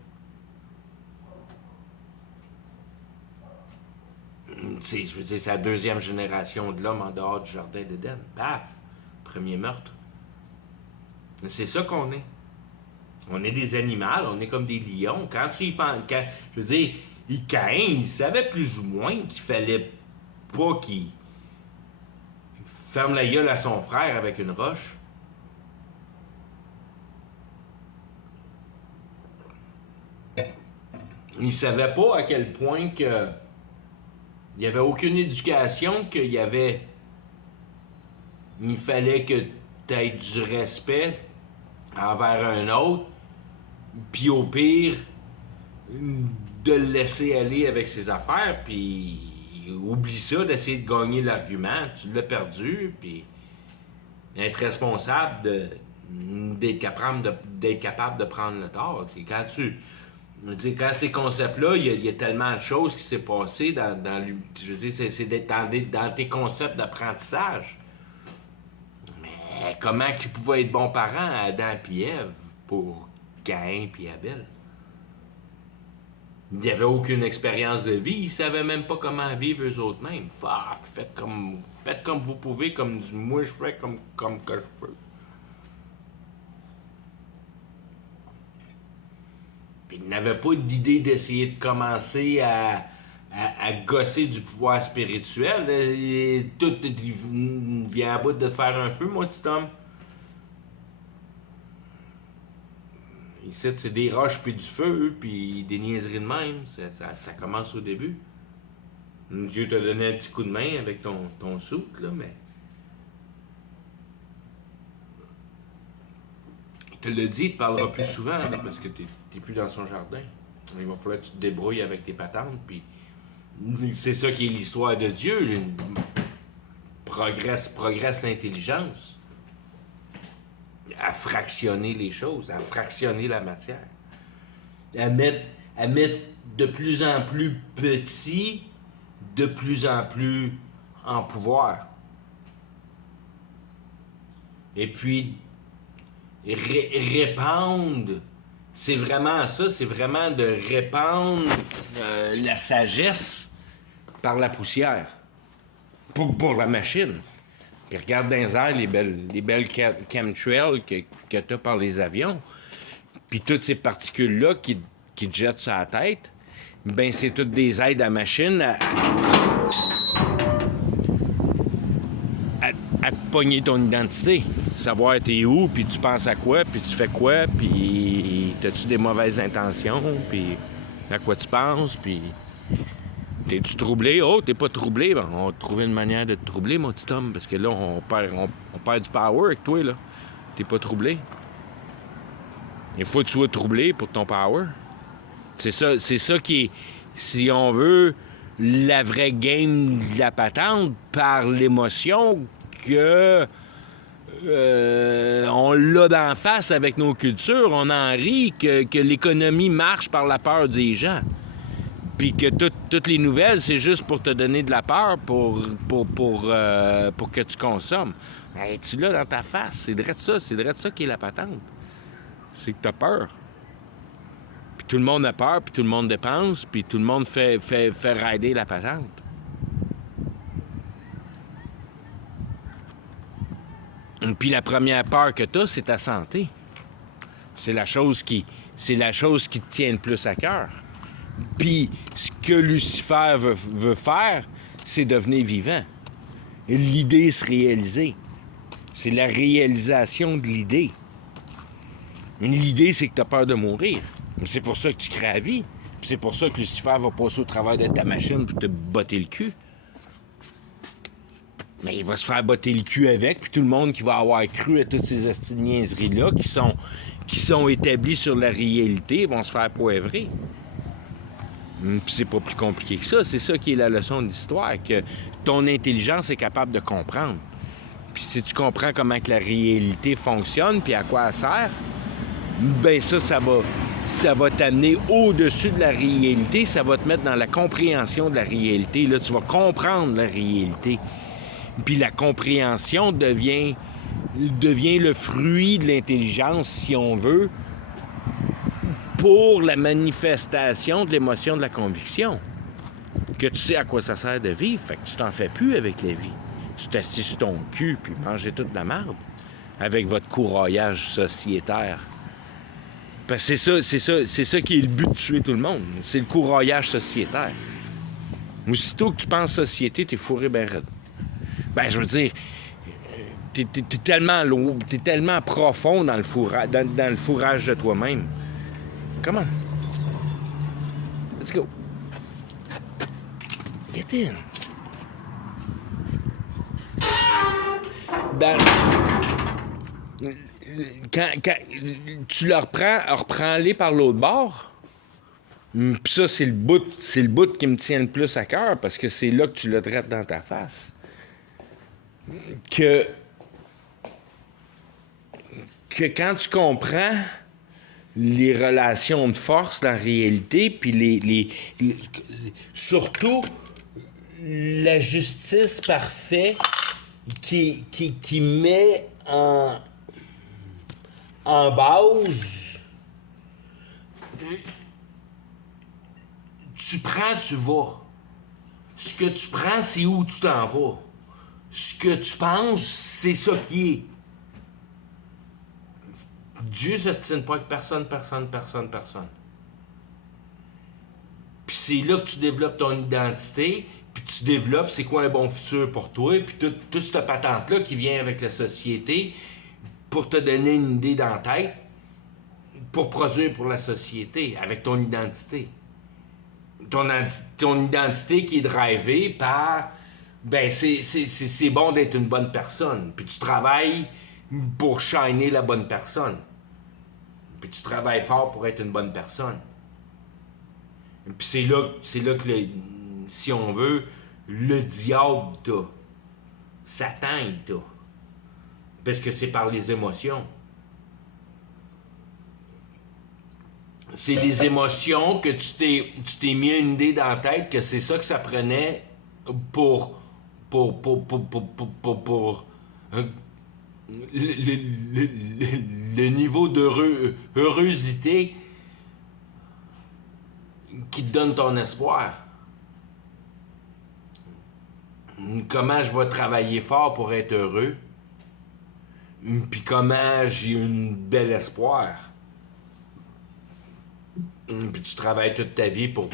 Je veux dire, c'est la deuxième génération de l'homme en dehors du jardin d'Éden. Paf! Premier meurtre. C'est ça qu'on est. On est des animaux, on est comme des lions. Quand tu y penses, je veux dire, Caïn, il savait plus ou moins qu'il fallait pas qu'il ferme la gueule à son frère avec une roche. Il savait pas à quel point que il n'y avait aucune éducation, qu'il fallait que tu aies du respect envers un autre, puis au pire, de le laisser aller avec ses affaires, puis oublie ça d'essayer de gagner l'argument, tu l'as perdu, puis être responsable d'être capable de prendre le tort. Et quand ces concepts-là, il y a tellement de choses qui s'est passé je veux dire, c'est d'être dans tes concepts d'apprentissage. Mais comment qu'ils pouvaient être bons parents, Adam et Ève, pour Caïn et Abel? Ils n'avaient aucune expérience de vie, ils ne savaient même pas comment vivre eux autres mêmes. Fuck, faites comme vous pouvez, comme moi je ferais comme que je peux. Puis ils n'avaient pas d'idée d'essayer de commencer à gosser du pouvoir spirituel. Et tout vient à bout de faire un feu, mon petit homme. Ici, c'est des roches puis du feu, puis des niaiseries de même. Ça commence au début. Dieu t'a donné un petit coup de main avec ton soute, là, mais... Il te l'a dit, il te parlera plus souvent, là, parce que t'es plus dans son jardin. Il va falloir que tu te débrouilles avec tes patentes, puis... C'est ça qui est l'histoire de Dieu. Là. Progresse l'intelligence. À fractionner les choses, à fractionner la matière. À mettre de plus en plus petit, de plus en plus en pouvoir. Et puis, répandre, c'est vraiment ça, c'est vraiment de répandre la sagesse par la poussière. Pour la machine. Puis regarde dans les airs les belles chemtrails que tu as par les avions. Puis toutes ces particules-là qui te jettent sur la tête, ben c'est toutes des aides à machine à te pogner ton identité. Savoir t'es où, puis tu penses à quoi, puis tu fais quoi, puis t'as-tu des mauvaises intentions, puis à quoi tu penses, puis... T'es-tu troublé? Oh, t'es pas troublé? Ben, on va trouver une manière de te troubler, mon petit homme, parce que là, on perd du power avec toi, là. T'es pas troublé. Il faut que tu sois troublé pour ton power. C'est ça qui est, si on veut, la vraie game de la patente par l'émotion que on l'a d'en face avec nos cultures. On en rit que l'économie marche par la peur des gens. Puis que toutes les nouvelles, c'est juste pour te donner de la peur pour que tu consommes. Hey, tu l'as dans ta face. C'est vrai de ça qui est la patente. C'est que tu as peur. Puis tout le monde a peur, puis tout le monde dépense, puis tout le monde fait rider la patente. Puis la première peur que tu as, c'est ta santé. C'est la chose qui te tient le plus à cœur. Puis, ce que Lucifer veut faire, c'est devenir vivant. Et l'idée se réaliser. C'est la réalisation de l'idée. L'idée, c'est que tu as peur de mourir. C'est pour ça que tu crées la vie. Puis c'est pour ça que Lucifer va passer au travers de ta machine pour te botter le cul. Mais il va se faire botter le cul avec, puis tout le monde qui va avoir cru à toutes ces astuces de niaiseries-là qui sont établies sur la réalité vont se faire poivrer. Puis c'est pas plus compliqué que ça. C'est ça qui est la leçon de l'histoire, que ton intelligence est capable de comprendre. Puis si tu comprends comment que la réalité fonctionne, puis à quoi elle sert, ben ça va t'amener au-dessus de la réalité, ça va te mettre dans la compréhension de la réalité. Là, tu vas comprendre la réalité. Puis la compréhension devient le fruit de l'intelligence, si on veut, pour la manifestation de l'émotion de la conviction. Que tu sais à quoi ça sert de vivre, fait que tu t'en fais plus avec la vie. Tu t'assis sur ton cul puis manger toute la merde avec votre courroyage sociétaire. Parce que c'est ça qui est le but de tuer tout le monde. C'est le courroyage sociétaire. Aussitôt que tu penses société, t'es fourré ben raide. Ben, je veux dire, t'es tellement profond dans le fourrage de toi-même. Come on. Let's go. Get in. Quand tu le reprends-les par l'autre bord. Puis ça, c'est le bout qui me tient le plus à cœur, parce que c'est là que tu le traites dans ta face. Que quand tu comprends les relations de force, la réalité, puis surtout la justice parfaite qui met en base, tu prends, tu vas. Ce que tu prends, c'est où tu t'en vas. Ce que tu penses, c'est ça qui est. Dieu ne s'ostine pas avec personne. Puis c'est là que tu développes ton identité, puis tu développes c'est quoi un bon futur pour toi, puis toute cette patente-là qui vient avec la société pour te donner une idée dans la tête, pour produire pour la société, avec ton identité. Ton identité qui est drivée par, ben c'est bon d'être une bonne personne, puis tu travailles pour shiner la bonne personne. Puis tu travailles fort pour être une bonne personne. Puis c'est là que, si on veut, le diable t'a. Satan, il t'a. Parce que c'est par les émotions. C'est les émotions que tu t'es mis une idée dans la tête que c'est ça que ça prenait pour le niveau d'heureux-heurosité qui te donne ton espoir. Comment je vais travailler fort pour être heureux, puis comment j'ai un bel espoir. Puis tu travailles toute ta vie pour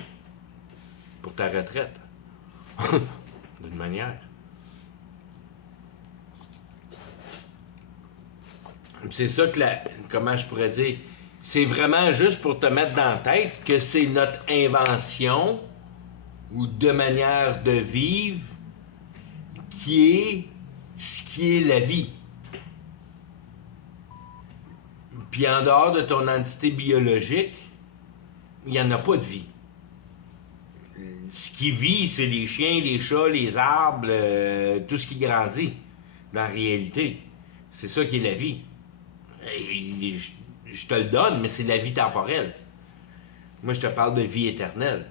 ta retraite. D'une manière. C'est ça que comment je pourrais dire, c'est vraiment juste pour te mettre dans la tête que c'est notre invention ou de manière de vivre qui est ce qui est la vie. Puis en dehors de ton entité biologique, il n'y en a pas de vie. Ce qui vit, c'est les chiens, les chats, les arbres, tout ce qui grandit dans la réalité. C'est ça qui est la vie. Je te le donne, mais c'est la vie temporelle. Moi, je te parle de vie éternelle.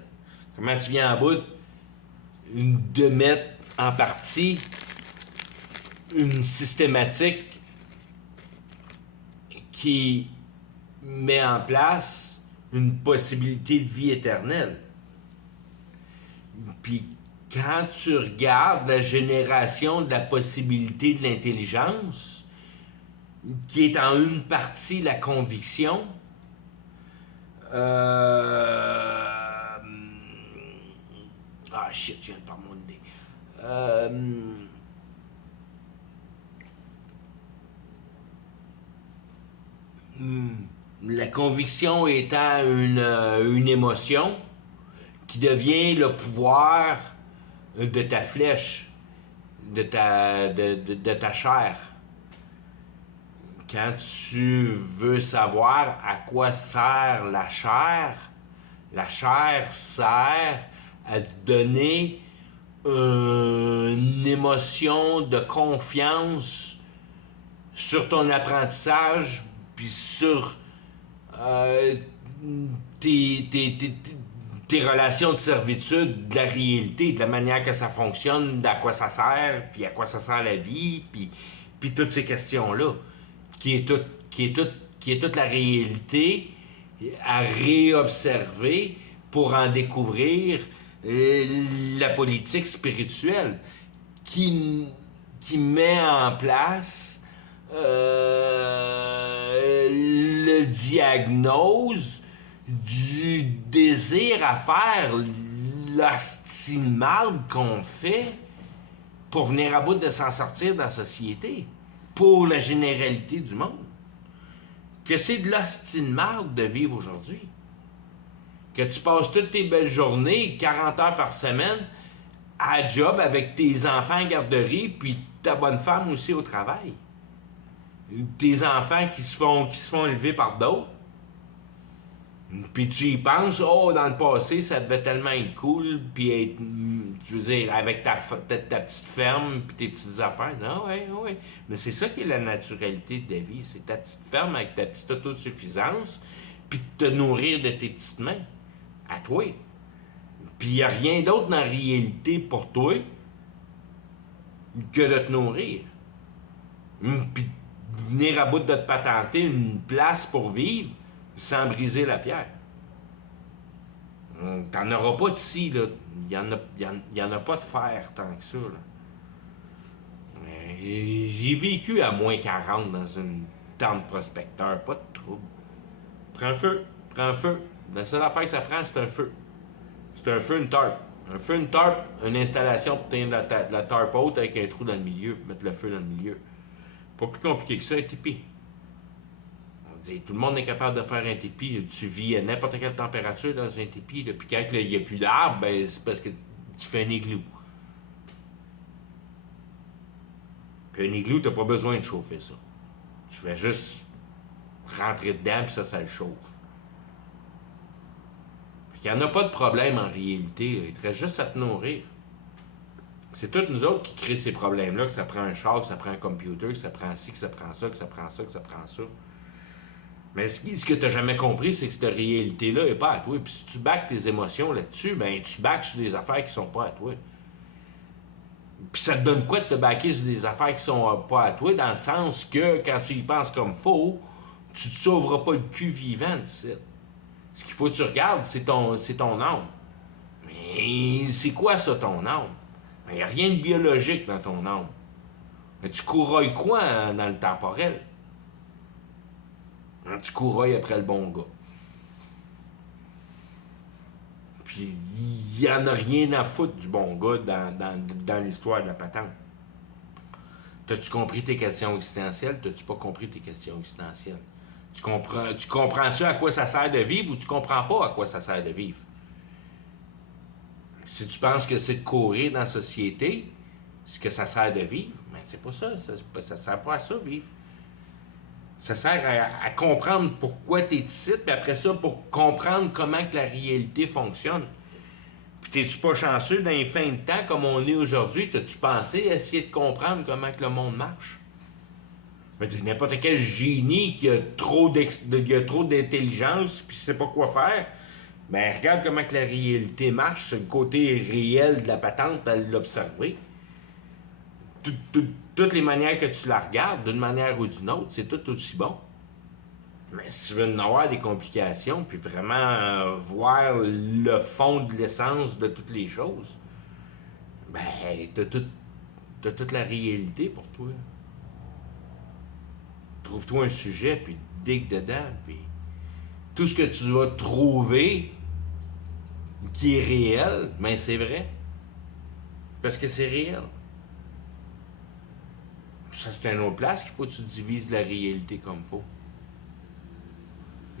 Comment tu viens en bout de mettre en partie une systématique qui met en place une possibilité de vie éternelle. Puis quand tu regardes la génération de la possibilité de l'intelligence, qui est en une partie la conviction. Ah shit, je viens de perdre mon idée. La conviction étant une émotion qui devient le pouvoir de ta flèche, de ta chair. Quand tu veux savoir à quoi sert la chair sert à te donner une émotion de confiance sur ton apprentissage, puis sur tes relations de servitude, de la réalité, de la manière que ça fonctionne, d'à quoi ça sert, puis à quoi ça sert la vie, puis toutes ces questions-là, qui est toute la réalité à réobserver pour en découvrir la politique spirituelle qui met en place le diagnose du désir à faire l'ostimarde qu'on fait pour venir à bout de s'en sortir dans la société, pour la généralité du monde. Que c'est de l'ostimarde de vivre aujourd'hui. Que tu passes toutes tes belles journées, 40 heures par semaine, à job avec tes enfants en garderie, puis ta bonne femme aussi au travail. Tes enfants qui se font élever par d'autres. Puis tu y penses, oh, dans le passé, ça devait tellement être cool, puis être, je veux dire, avec ta petite ferme, puis tes petites affaires. Non, ouais. Mais c'est ça qui est la naturalité de la vie. C'est ta petite ferme avec ta petite autosuffisance, puis te nourrir de tes petites mains. À toi. Puis il n'y a rien d'autre dans la réalité pour toi que de te nourrir. Puis venir à bout de te patenter une place pour vivre sans briser la pierre. T'en auras pas d'ici, là. Il y en a pas de fer tant que ça, là. J'ai vécu à moins 40 dans une tente prospecteur, pas de trouble. Prends feu. La seule affaire que ça prend, c'est un feu. C'est un feu, une tarpe. Un feu, une tarpe, une installation pour tenir la tarpe haute avec un trou dans le milieu, pour mettre le feu dans le milieu. Pas plus compliqué que ça, un tipi. On dit, tout le monde est capable de faire un tipi. Tu vis à n'importe quelle température dans un tipi. Puis quand il n'y a plus d'arbres, ben, c'est parce que tu fais un igloo. Puis un igloo, t'as pas besoin de chauffer ça. Tu fais juste rentrer dedans, puis ça le chauffe. Il n'y en a pas de problème en réalité. Il te reste juste à te nourrir. C'est toutes nous autres qui créent ces problèmes-là, que ça prend un char, que ça prend un computer, que ça prend ci, que ça prend ça, que ça prend ça, que ça prend ça. Mais ce que tu n'as jamais compris, c'est que cette réalité-là n'est pas à toi. Puis si tu baques tes émotions là-dessus, ben tu baques sur des affaires qui sont pas à toi. Puis ça te donne quoi de te baquer sur des affaires qui sont pas à toi, dans le sens que quand tu y penses comme faux, tu te sauveras pas le cul vivant, tu sais. Ce qu'il faut que tu regardes, c'est ton âme. Mais c'est quoi ça, ton âme? Il n'y a rien de biologique dans ton âme. Mais tu courroies quoi dans le temporel? Tu courroies après le bon gars. Puis il n'y en a rien à foutre du bon gars dans l'histoire de la patente. T'as-tu compris tes questions existentielles? T'as-tu pas compris tes questions existentielles? Tu comprends-tu à quoi ça sert de vivre ou tu comprends pas à quoi ça sert de vivre? Si tu penses que c'est de courir dans la société, ce que ça sert de vivre, mais c'est pas ça. Ça sert pas à ça, vivre. Ça sert à comprendre pourquoi t'es ici, puis après ça, pour comprendre comment que la réalité fonctionne. Puis t'es-tu pas chanceux dans les fins de temps comme on est aujourd'hui? T'as-tu pensé à essayer de comprendre comment que le monde marche? Mais n'importe quel génie qui a trop d'intelligence puis sait pas quoi faire, ben regarde comment que la réalité marche, sur le côté réel de la patente, à l'observer. Toutes les manières que tu la regardes, d'une manière ou d'une autre, c'est tout aussi bon. Mais si tu veux en avoir des complications, puis vraiment voir le fond de l'essence de toutes les choses, ben t'as toute la réalité pour toi. trouve-toi un sujet, puis digue dedans, puis tout ce que tu vas trouver qui est réel, ben c'est vrai. Parce que c'est réel. Ça, c'est une autre place qu'il faut que tu divises la réalité comme il faut.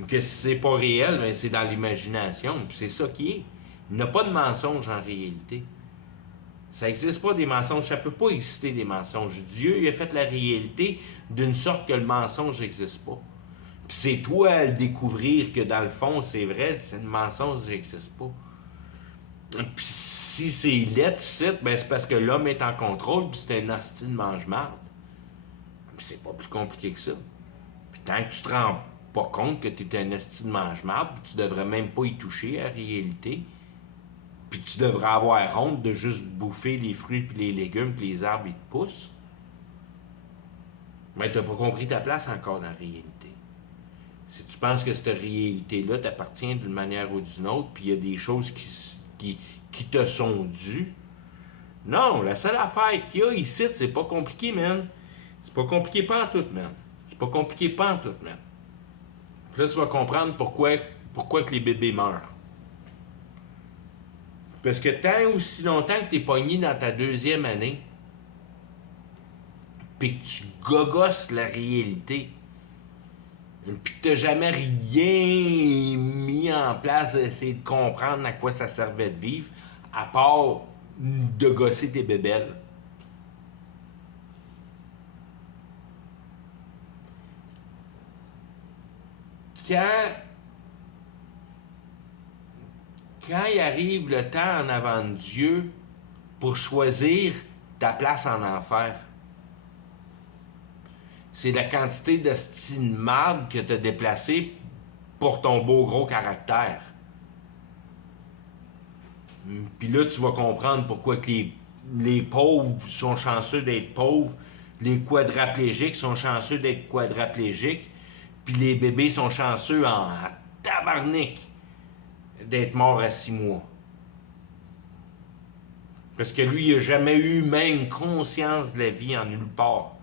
Que si c'est pas réel, ben c'est dans l'imagination. Puis c'est ça qui est. Il n'y a pas de mensonge en réalité. Ça n'existe pas des mensonges. Ça ne peut pas exister des mensonges. Dieu il a fait la réalité d'une sorte que le mensonge n'existe pas. Puis c'est toi à le découvrir que dans le fond, c'est vrai, le mensonge n'existe pas. Puis si c'est lettre, ben c'est parce que l'homme est en contrôle, puis c'est un hostie de mange-marde. Puis c'est pas plus compliqué que ça. Puis tant que tu te rends pas compte que tu es un hostie de mange-marde, puis tu devrais même pas y toucher à la réalité, puis tu devrais avoir honte de juste bouffer les fruits puis les légumes puis les arbres ils te poussent, mais t'as pas compris ta place encore dans la réalité. Si tu penses que cette réalité-là t'appartient d'une manière ou d'une autre, puis il y a des choses qui te sont dues, non, la seule affaire qu'il y a ici, c'est pas compliqué, man. C'est pas compliqué pas en tout, man. C'est pas compliqué pas en tout, man. Puis là, tu vas comprendre pourquoi que les bébés meurent. Parce que tant aussi longtemps que t'es pogné dans ta deuxième année, puis que tu gogosses la réalité, puis que t'as jamais rien mis en place d'essayer de comprendre à quoi ça servait de vivre, à part de gosser tes bébelles. Quand il arrive le temps en avant de Dieu pour choisir ta place en enfer, c'est la quantité de style marde que tu as déplacé pour ton beau gros caractère. Puis là, tu vas comprendre pourquoi que les pauvres sont chanceux d'être pauvres, les quadraplégiques sont chanceux d'être quadraplégiques, puis les bébés sont chanceux en tabarnak d'être morts à 6 mois. Parce que lui, il n'a jamais eu même conscience de la vie en nulle part.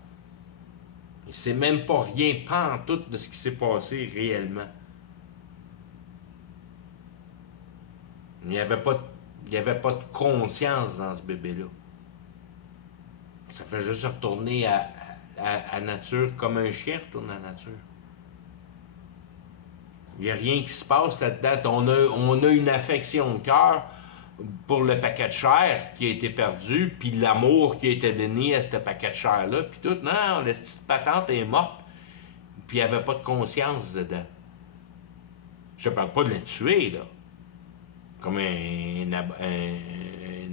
Il ne sait même pas rien, pas en tout de ce qui s'est passé réellement. Il n'y avait pas de conscience dans ce bébé-là. Ça fait juste retourner à nature comme un chien retourne à la nature. Il n'y a rien qui se passe là-dedans. On a une affection de cœur pour le paquet de chair qui a été perdu, puis l'amour qui a été donné à ce paquet de chair-là, puis tout. Non, la petite patente est morte, puis il n'y avait pas de conscience dedans. Je ne parle pas de la tuer, là. Comme un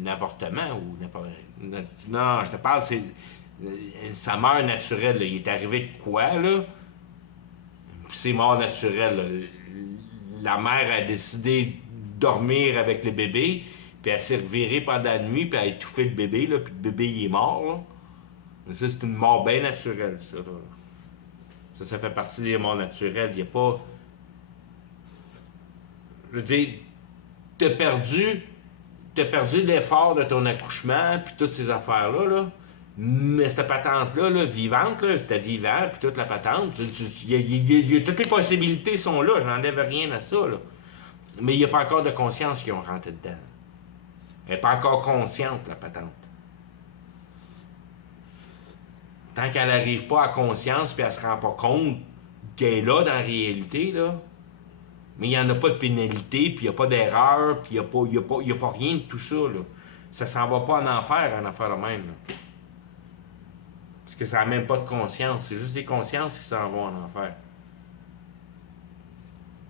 avortement ou n'importe. Non, je te parle, ça meurt naturel. Là. Il est arrivé de quoi, là? Puis c'est mort naturel. Là. La mère a décidé de dormir avec le bébé, puis elle s'est revirée pendant la nuit, puis elle a étouffé le bébé, là, puis le bébé il est mort. Là. Mais ça, c'est une mort bien naturelle, ça. Là. Ça fait partie des morts naturelles. Il n'y a pas. Je veux dire, t'as perdu l'effort de ton accouchement, puis toutes ces affaires-là, là. Mais cette patente-là, là, vivante, là, c'était vivant, puis toute la patente, toutes les possibilités sont là, j'enlève rien à ça, là. Mais il n'y a pas encore de conscience qui ont rentré dedans. Elle n'est pas encore consciente, la patente. Tant qu'elle n'arrive pas à conscience, puis elle ne se rend pas compte qu'elle est là dans la réalité, là, mais il n'y en a pas de pénalité, puis il n'y a pas d'erreur, puis il n'y a pas rien de tout ça, là. Ça s'en va pas en enfer, en affaire de même, là. Parce que ça n'a même pas de conscience. C'est juste des consciences qui s'en vont en enfer.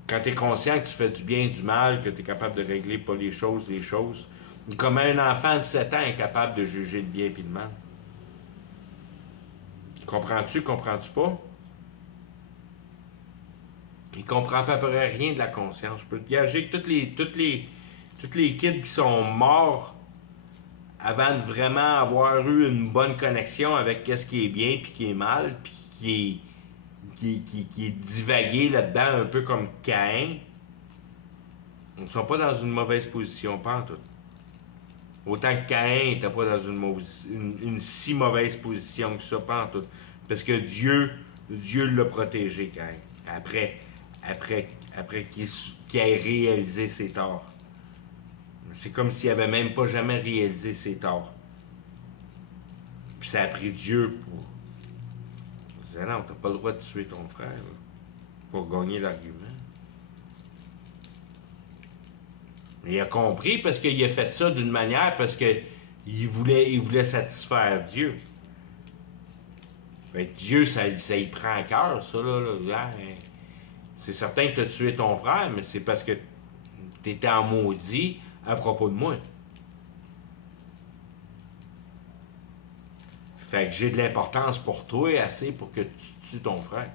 Quand tu es conscient que tu fais du bien et du mal, que tu es capable de régler pas les choses, comment un enfant de 7 ans est capable de juger le bien et le mal? Comprends-tu pas? Il comprend à peu près rien de la conscience. Je peux te gager que tous les kids qui sont morts avant de vraiment avoir eu une bonne connexion avec qu'est-ce qui est bien puis qui est mal, puis qui est divagué là-dedans un peu comme Caïn, ils ne sont pas dans une mauvaise position, pas en tout. Autant que Caïn n'était pas dans une si mauvaise position que ça, pas en tout. Parce que Dieu Dieu l'a protégé quand même. Après qu'il ait réalisé ses torts. C'est comme s'il n'avait même pas jamais réalisé ses torts. Puis ça a pris Dieu pour... Il disait, non, t'as pas le droit de tuer ton frère, là, pour gagner l'argument. Il a compris parce qu'il a fait ça d'une manière parce que il voulait satisfaire Dieu. Fait que Dieu, ça y prend à cœur, ça, là. C'est certain que tu as tué ton frère, mais c'est parce que tu étais en maudit à propos de moi. Fait que j'ai de l'importance pour toi, assez pour que tu tues ton frère.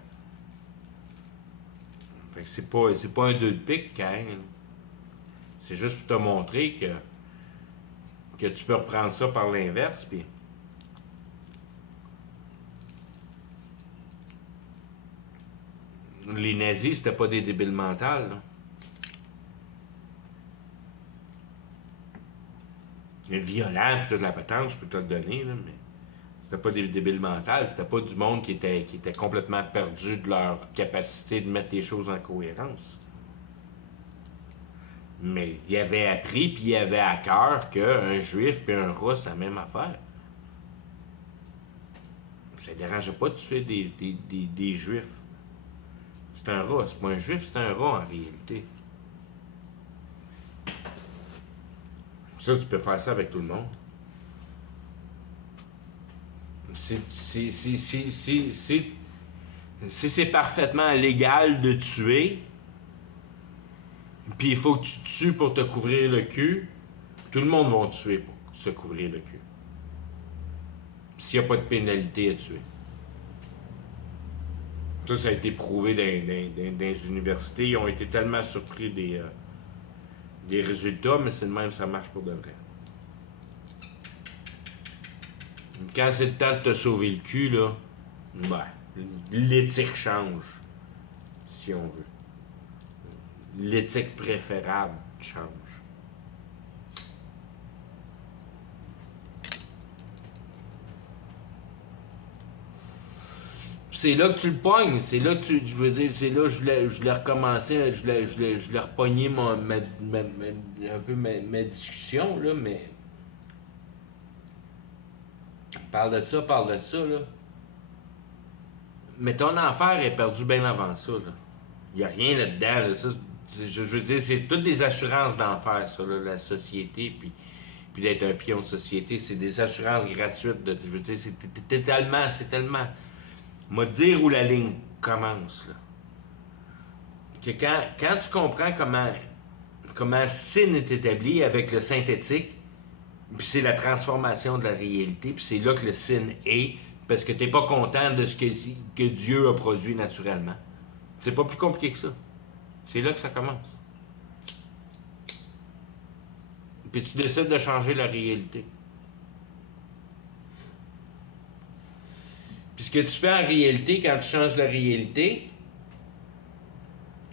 Fait que c'est pas un 2 de pique, quand même. C'est juste pour te montrer que tu peux reprendre ça par l'inverse, puis... Les nazis, c'était pas des débiles mentales, là. Mais violent, puis toute la patente, je peux te le donner, là, mais... C'était pas des débiles mentales, c'était pas du monde qui était complètement perdu de leur capacité de mettre les choses en cohérence. Mais il avait appris, puis il avait à cœur qu'un juif et un rat, c'est la même affaire. Ça ne dérangeait pas de tuer des juifs. C'est un rat, c'est pas un juif, c'est un rat en réalité. Ça, tu peux faire ça avec tout le monde. Si c'est parfaitement légal de tuer, puis il faut que tu tues pour te couvrir le cul, tout le monde va tuer pour se couvrir le cul. S'il n'y a pas de pénalité à tuer. Ça a été prouvé dans les universités. Ils ont été tellement surpris des résultats, mais c'est de même, ça marche pour de vrai. Quand c'est le temps de te sauver le cul, là, ben, l'éthique change, si on veut. L'éthique préférable change. C'est là que tu le pognes, c'est là que je veux dire, c'est là que je voulais recommencer, je voulais repogner un peu ma discussion, là, mais... Parle de ça, là. Mais ton affaire est perdu bien avant ça, là. Il n'y a rien là-dedans, là. Ça, je veux dire, c'est toutes des assurances d'enfer, ça, là, la société, puis d'être un pion de société, c'est des assurances gratuites, je veux dire, c'est tellement... Moi, dire où la ligne commence, là. Que quand tu comprends comment SIN est établi avec le synthétique, puis c'est la transformation de la réalité, puis c'est là que le SIN est, parce que t'es pas content de ce que Dieu a produit naturellement. C'est pas plus compliqué que ça. C'est là que ça commence. Puis tu décides de changer la réalité. Puis ce que tu fais en réalité, quand tu changes la réalité,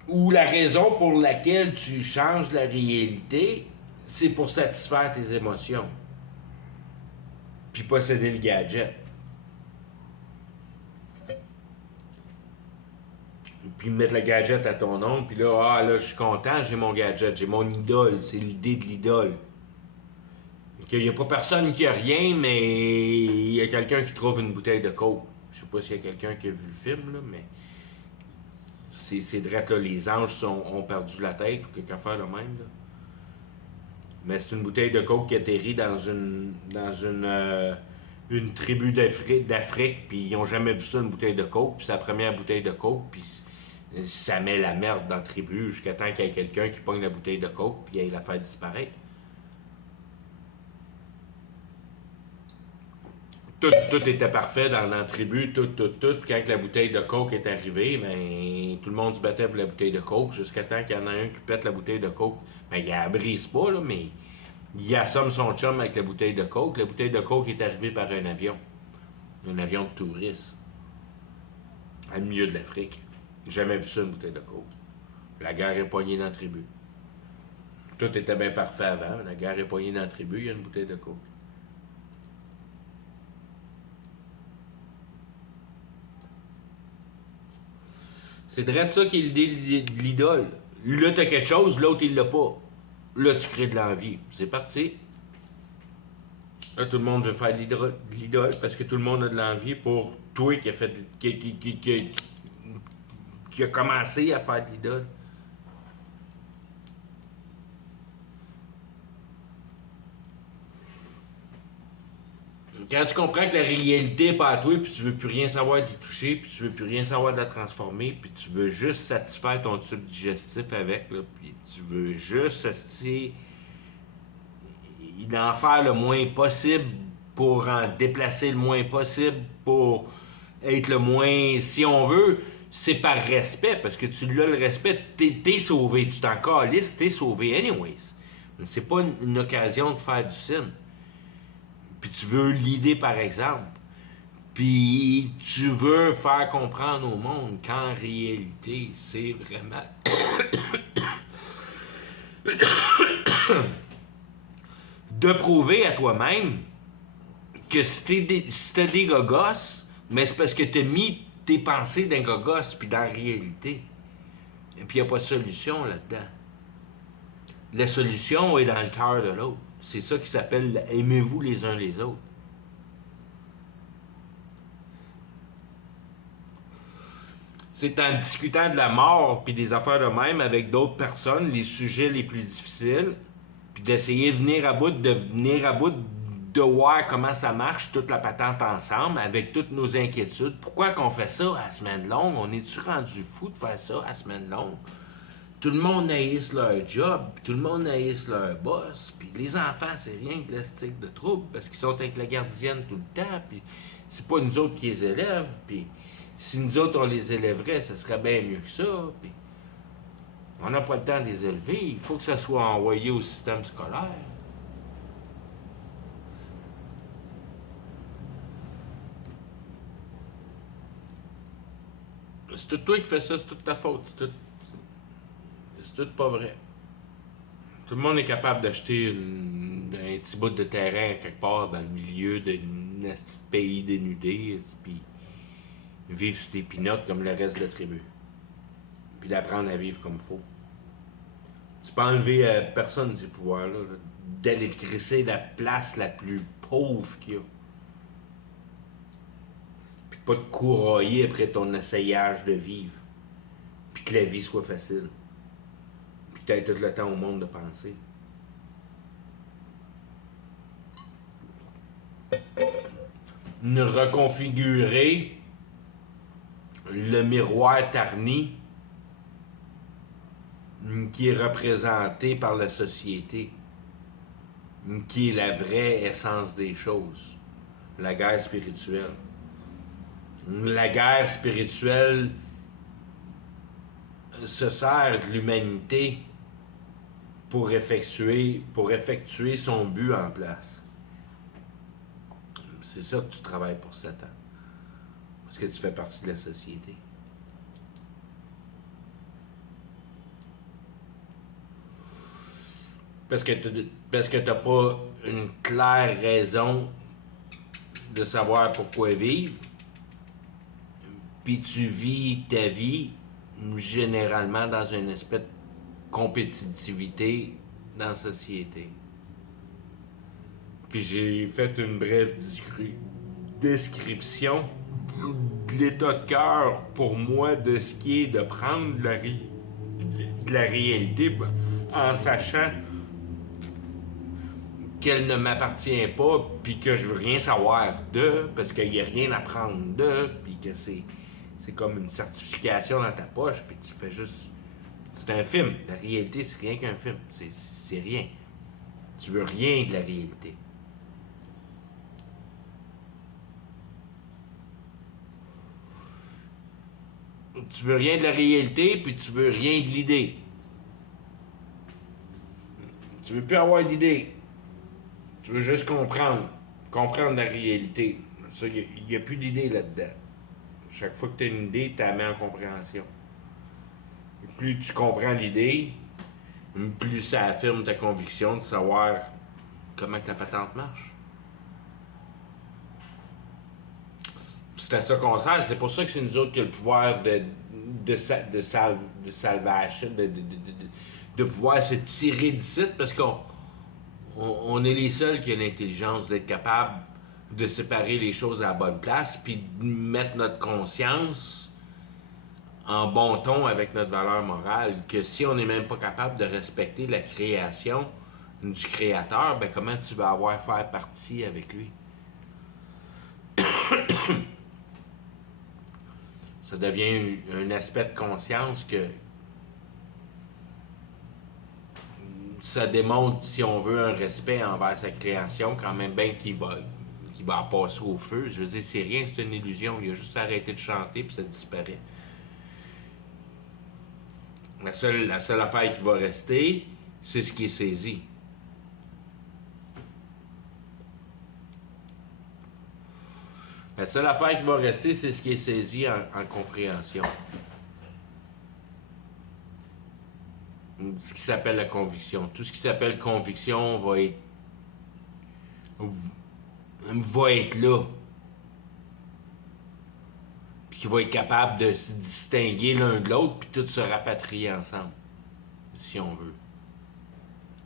ou la raison pour laquelle tu changes la réalité, c'est pour satisfaire tes émotions. Puis posséder le gadget. Puis mettre le gadget à ton nom, puis là, je suis content, j'ai mon gadget, j'ai mon idole, c'est l'idée de l'idole. Il n'y a pas personne qui a rien, mais il y a quelqu'un qui trouve une bouteille de coke. Je sais pas s'il y a quelqu'un qui a vu le film, là, mais c'est direct là, les anges ont perdu la tête ou quelque affaire de même, là. Mais c'est une bouteille de coke qui atterrit dans une tribu d'Afrique, puis ils n'ont jamais vu ça, une bouteille de coke, puis c'est la première bouteille de coke, puis ça met la merde dans la tribu jusqu'à temps qu'il y ait quelqu'un qui pogne la bouteille de coke, puis il la fait disparaître. Tout était parfait dans la tribu, tout. Puis quand la bouteille de coke est arrivée, ben, tout le monde se battait pour la bouteille de coke jusqu'à temps qu'il y en a un qui pète la bouteille de coke. Ben, il la brise pas, là, mais il assomme son chum avec la bouteille de coke. La bouteille de coke est arrivée par un avion. Un avion de touristes. À milieu de l'Afrique. J'ai jamais vu ça, une bouteille de coke. La guerre est poignée dans la tribu. Tout était bien parfait avant. La guerre est poignée dans la tribu, il y a une bouteille de coke. C'est direct ça qui est l'idée de l'idole. Là, t'as quelque chose, l'autre, il l'a pas. Là, tu crées de l'envie. C'est parti. Là, tout le monde veut faire de l'idole parce que tout le monde a de l'envie pour toi qui a fait qui a commencé à faire de l'idole. Quand tu comprends que la réalité n'est pas à toi, puis tu veux plus rien savoir d'y toucher, puis tu veux plus rien savoir de la transformer, puis tu veux juste satisfaire ton tube digestif avec, là, puis tu veux juste d'en faire le moins possible pour en déplacer le moins possible, pour être le moins... Si on veut, c'est par respect, parce que tu l'as le respect, t'es sauvé, tu t'en calisses, t'es sauvé anyways. Mais c'est pas une occasion de faire du sin. Puis tu veux l'idée par exemple. Puis tu veux faire comprendre au monde qu'en réalité, c'est vraiment... de prouver à toi-même que si t'as des gogosses, mais c'est parce que t'as mis tes pensées d'un gogosse puis dans la réalité. Et puis il n'y a pas de solution là-dedans. La solution est dans le cœur de l'autre. C'est ça qui s'appelle « aimez-vous les uns les autres ». C'est en discutant de la mort puis des affaires de même avec d'autres personnes, les sujets les plus difficiles, puis d'essayer de venir à bout de voir comment ça marche, toute la patente ensemble, avec toutes nos inquiétudes. Pourquoi qu'on fait ça à semaine longue? On est-tu rendu fou de faire ça à semaine longue? Tout le monde haïsse leur job, puis tout le monde haïsse leur boss, puis les enfants, c'est rien que l'estique de trouble, parce qu'ils sont avec la gardienne tout le temps, puis c'est pas nous autres qui les élèvent, puis si nous autres on les élèverait, ça serait bien mieux que ça, puis on n'a pas le temps de les élever, il faut que ça soit envoyé au système scolaire. C'est tout toi qui fais ça, c'est toute ta faute, c'est tout pas vrai. Tout le monde est capable d'acheter un petit bout de terrain quelque part dans le milieu d'un petit pays dénudé, puis vivre sur des pinottes comme le reste de la tribu. Puis d'apprendre à vivre comme il faut. Tu peux enlever à personne ces pouvoirs-là, là, d'aller te crisser la place la plus pauvre qu'il y a. Puis pas te courailler après ton essayage de vivre. Puis que la vie soit facile. Puis que tu aies tout le temps au monde de penser. Ne reconfigurer le miroir tarni qui est représenté par la société, qui est la vraie essence des choses, la guerre spirituelle. La guerre spirituelle se sert de l'humanité pour effectuer son but en place. C'est ça que tu travailles pour Satan. Parce que tu fais partie de la société. Parce que t'as pas une claire raison de savoir pourquoi vivre. Puis tu vis ta vie généralement dans une espèce de compétitivité dans la société. Puis j'ai fait une brève description de l'état de cœur pour moi de ce qui est de prendre de la réalité en sachant qu'elle ne m'appartient pas, puis que je veux rien savoir d'eux, parce qu'il n'y a rien à prendre d'eux, puis que c'est comme une certification dans ta poche, puis tu fais juste... C'est un film. La réalité, c'est rien qu'un film. C'est rien. Tu veux rien de la réalité. Tu veux rien de la réalité, puis tu veux rien de l'idée. Tu veux plus avoir d'idée. Tu veux juste comprendre la réalité. Ça, il n'y a plus d'idée là-dedans. Chaque fois que tu as une idée, tu la mets en compréhension. Plus tu comprends l'idée, plus ça affirme ta conviction de savoir comment que la patente marche. C'est à ça qu'on sert. C'est pour ça que c'est nous autres qui avons le pouvoir de salvation, de pouvoir se tirer d'ici, parce qu'on est les seuls qui ont l'intelligence d'être capable de séparer les choses à la bonne place, puis de mettre notre conscience en bon ton avec notre valeur morale, que si on n'est même pas capable de respecter la création du Créateur, ben comment tu vas avoir à faire partie avec lui? Ça devient un aspect de conscience que ça démontre, si on veut, un respect envers sa création, quand même bien qu'il va en passer au feu. Je veux dire, c'est rien, c'est une illusion. Il a juste arrêté de chanter puis ça disparaît. La seule affaire qui va rester, c'est ce qui est saisi. La seule affaire qui va rester, c'est ce qui est saisi en compréhension. Ce qui s'appelle la conviction. Tout ce qui s'appelle conviction va être là. Puis qui va être capable de se distinguer l'un de l'autre, puis tout se rapatrier ensemble. Si on veut.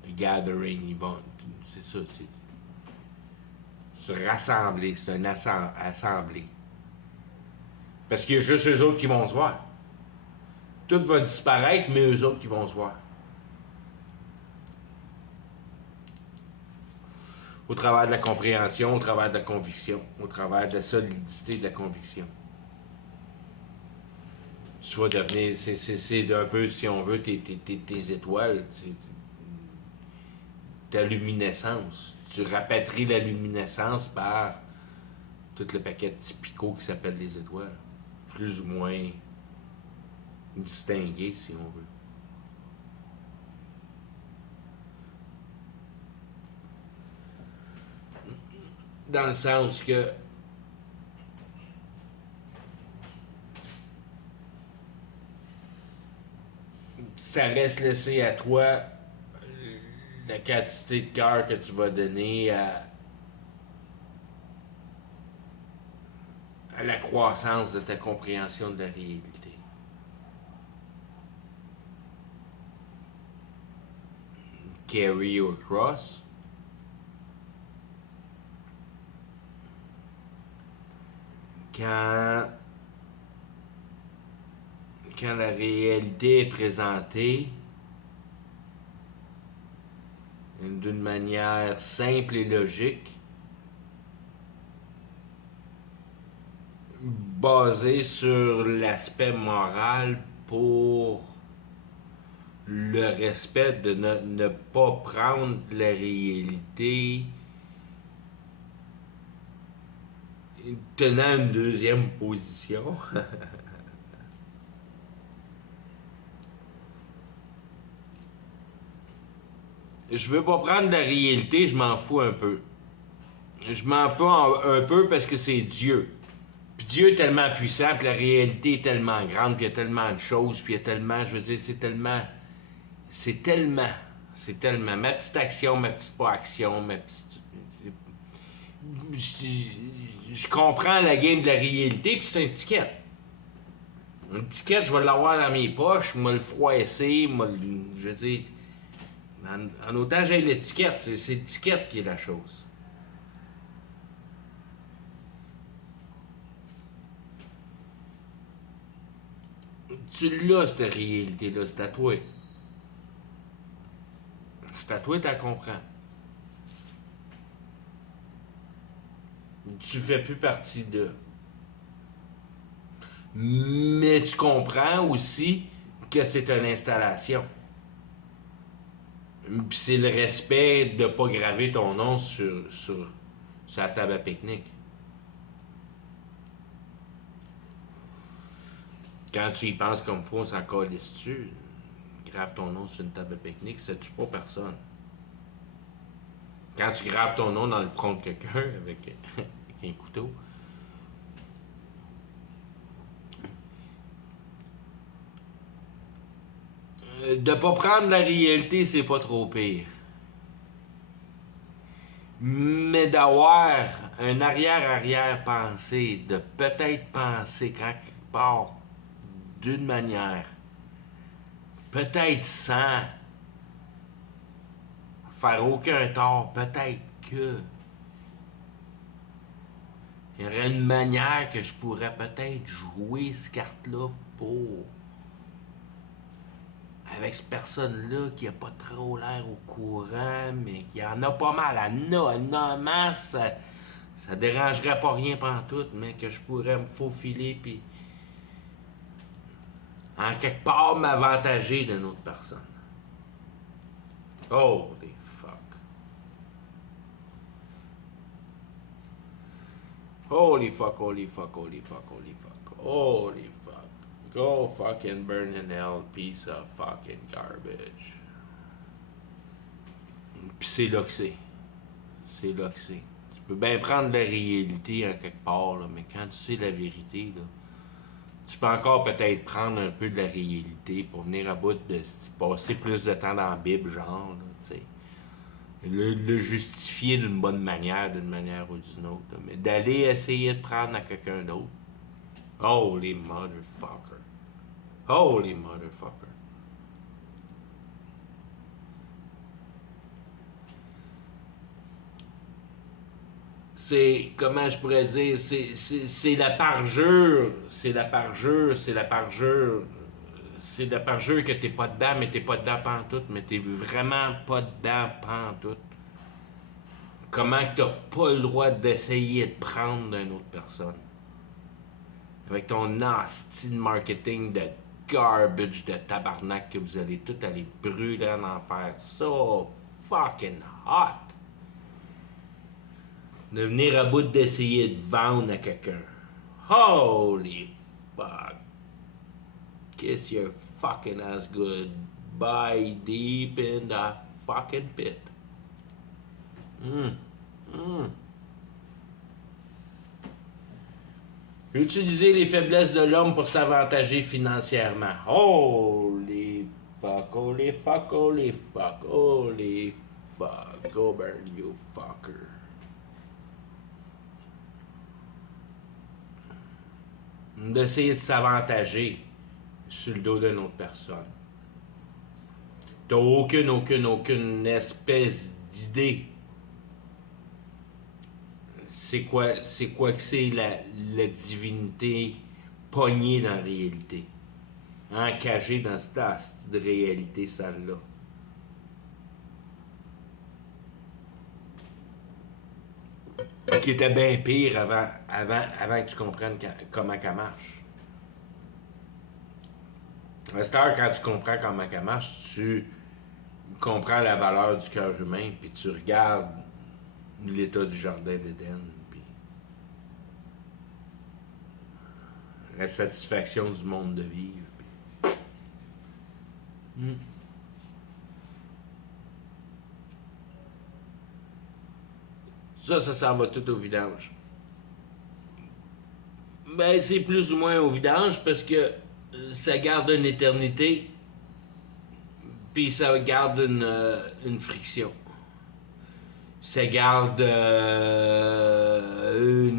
Le gathering, c'est ça, c'est se rassembler, c'est un assemblée. Parce qu'il y a juste eux autres qui vont se voir. Tout va disparaître, mais eux autres qui vont se voir. Au travers de la compréhension, au travers de la conviction, au travers de la solidité de la conviction. Tu vas devenir, c'est un peu, si on veut, tes étoiles, ta luminescence. Tu rapatries la luminescence par tout le paquet de petits picots qui s'appellent les étoiles. Plus ou moins distingués, si on veut. Dans le sens que ça reste laissé à toi la quantité de cœur que tu vas donner à la croissance de ta compréhension de la réalité. Carry or cross. Quand la réalité est présentée d'une manière simple et logique, basée sur l'aspect moral pour le respect de ne pas prendre la réalité tenant une deuxième position. Je veux pas prendre la réalité, je m'en fous un peu. Je m'en fous un peu parce que c'est Dieu. Puis Dieu est tellement puissant, puis la réalité est tellement grande, puis il y a tellement de choses, puis il y a tellement, je veux dire, c'est tellement... Ma petite action, ma petite pas action, ma petite... Je comprends la game de la réalité, puis c'est un ticket. Un ticket, je vais l'avoir dans mes poches, je vais le froisser, je veux dire... En autant j'ai l'étiquette, c'est l'étiquette qui est la chose. Tu l'as, cette réalité-là, c'est à toi. C'est à toi, tu la comprends. Tu fais plus partie de. Mais tu comprends aussi que c'est une installation. Puis c'est le respect de ne pas graver ton nom sur la table à pique-nique. Quand tu y penses comme faut, on s'en calisse-tu. Grave ton nom sur une table à pique-nique, ça tue pas personne. Quand tu graves ton nom dans le front de quelqu'un avec un couteau, de pas prendre la réalité, c'est pas trop pire. Mais d'avoir un arrière-arrière-pensée, de peut-être penser quelque part d'une manière, peut-être sans faire aucun tort, peut-être que il y aurait une manière que je pourrais peut-être jouer cette carte-là pour avec cette personne-là qui a pas trop l'air au courant, mais qui en a pas mal, elle en a en masse, ça dérangerait pas rien pantoute, mais que je pourrais me faufiler puis en quelque part m'avantager d'une autre personne. Holy fuck. Holy fuck, holy fuck, holy fuck, holy fuck, holy fuck. Go fucking burn in hell, piece of fucking garbage. Pis c'est là que c'est. C'est là que c'est. Tu peux bien prendre la réalité en quelque part, là, mais quand tu sais la vérité, là, tu peux encore peut-être prendre un peu de la réalité pour venir à bout de passer plus de temps dans la Bible, genre, là, tu sais. Le justifier d'une bonne manière, d'une manière ou d'une autre. Là. Mais d'aller essayer de prendre à quelqu'un d'autre. Holy motherfucker. Holy motherfucker. C'est, comment je pourrais dire, c'est la parjure, c'est la parjure, c'est la parjure, c'est la parjure que t'es pas dedans, mais t'es pas dedans pantoute, mais t'es vraiment pas dedans pantoute. Comment que t'as pas le droit d'essayer de prendre d'une autre personne? Avec ton nasty marketing de garbage de tabarnak que vous allez tout aller brûler en enfer. So fucking hot. De venir à bout d'essayer de vendre à quelqu'un. Holy fuck. Kiss your fucking ass good. Bye deep in the fucking pit. Utiliser les faiblesses de l'homme pour s'avantager financièrement. Holy fuck, holy fuck, holy fuck, holy fuck. Go burn, you fucker. D'essayer de s'avantager sur le dos d'une autre personne. T'as aucune espèce d'idée. C'est quoi que c'est la divinité pognée dans la réalité. Encagée dans cette astuce de réalité sale-là. Qui était bien pire avant que tu comprennes comment elle marche. À cette heure, quand tu comprends comment elle marche, tu comprends la valeur du cœur humain, puis tu regardes l'état du jardin d'Éden, puis la satisfaction du monde de vivre. Puis... Ça s'en va tout au vidange. Ben, c'est plus ou moins au vidange parce que ça garde une éternité, puis ça garde une friction. Ça garde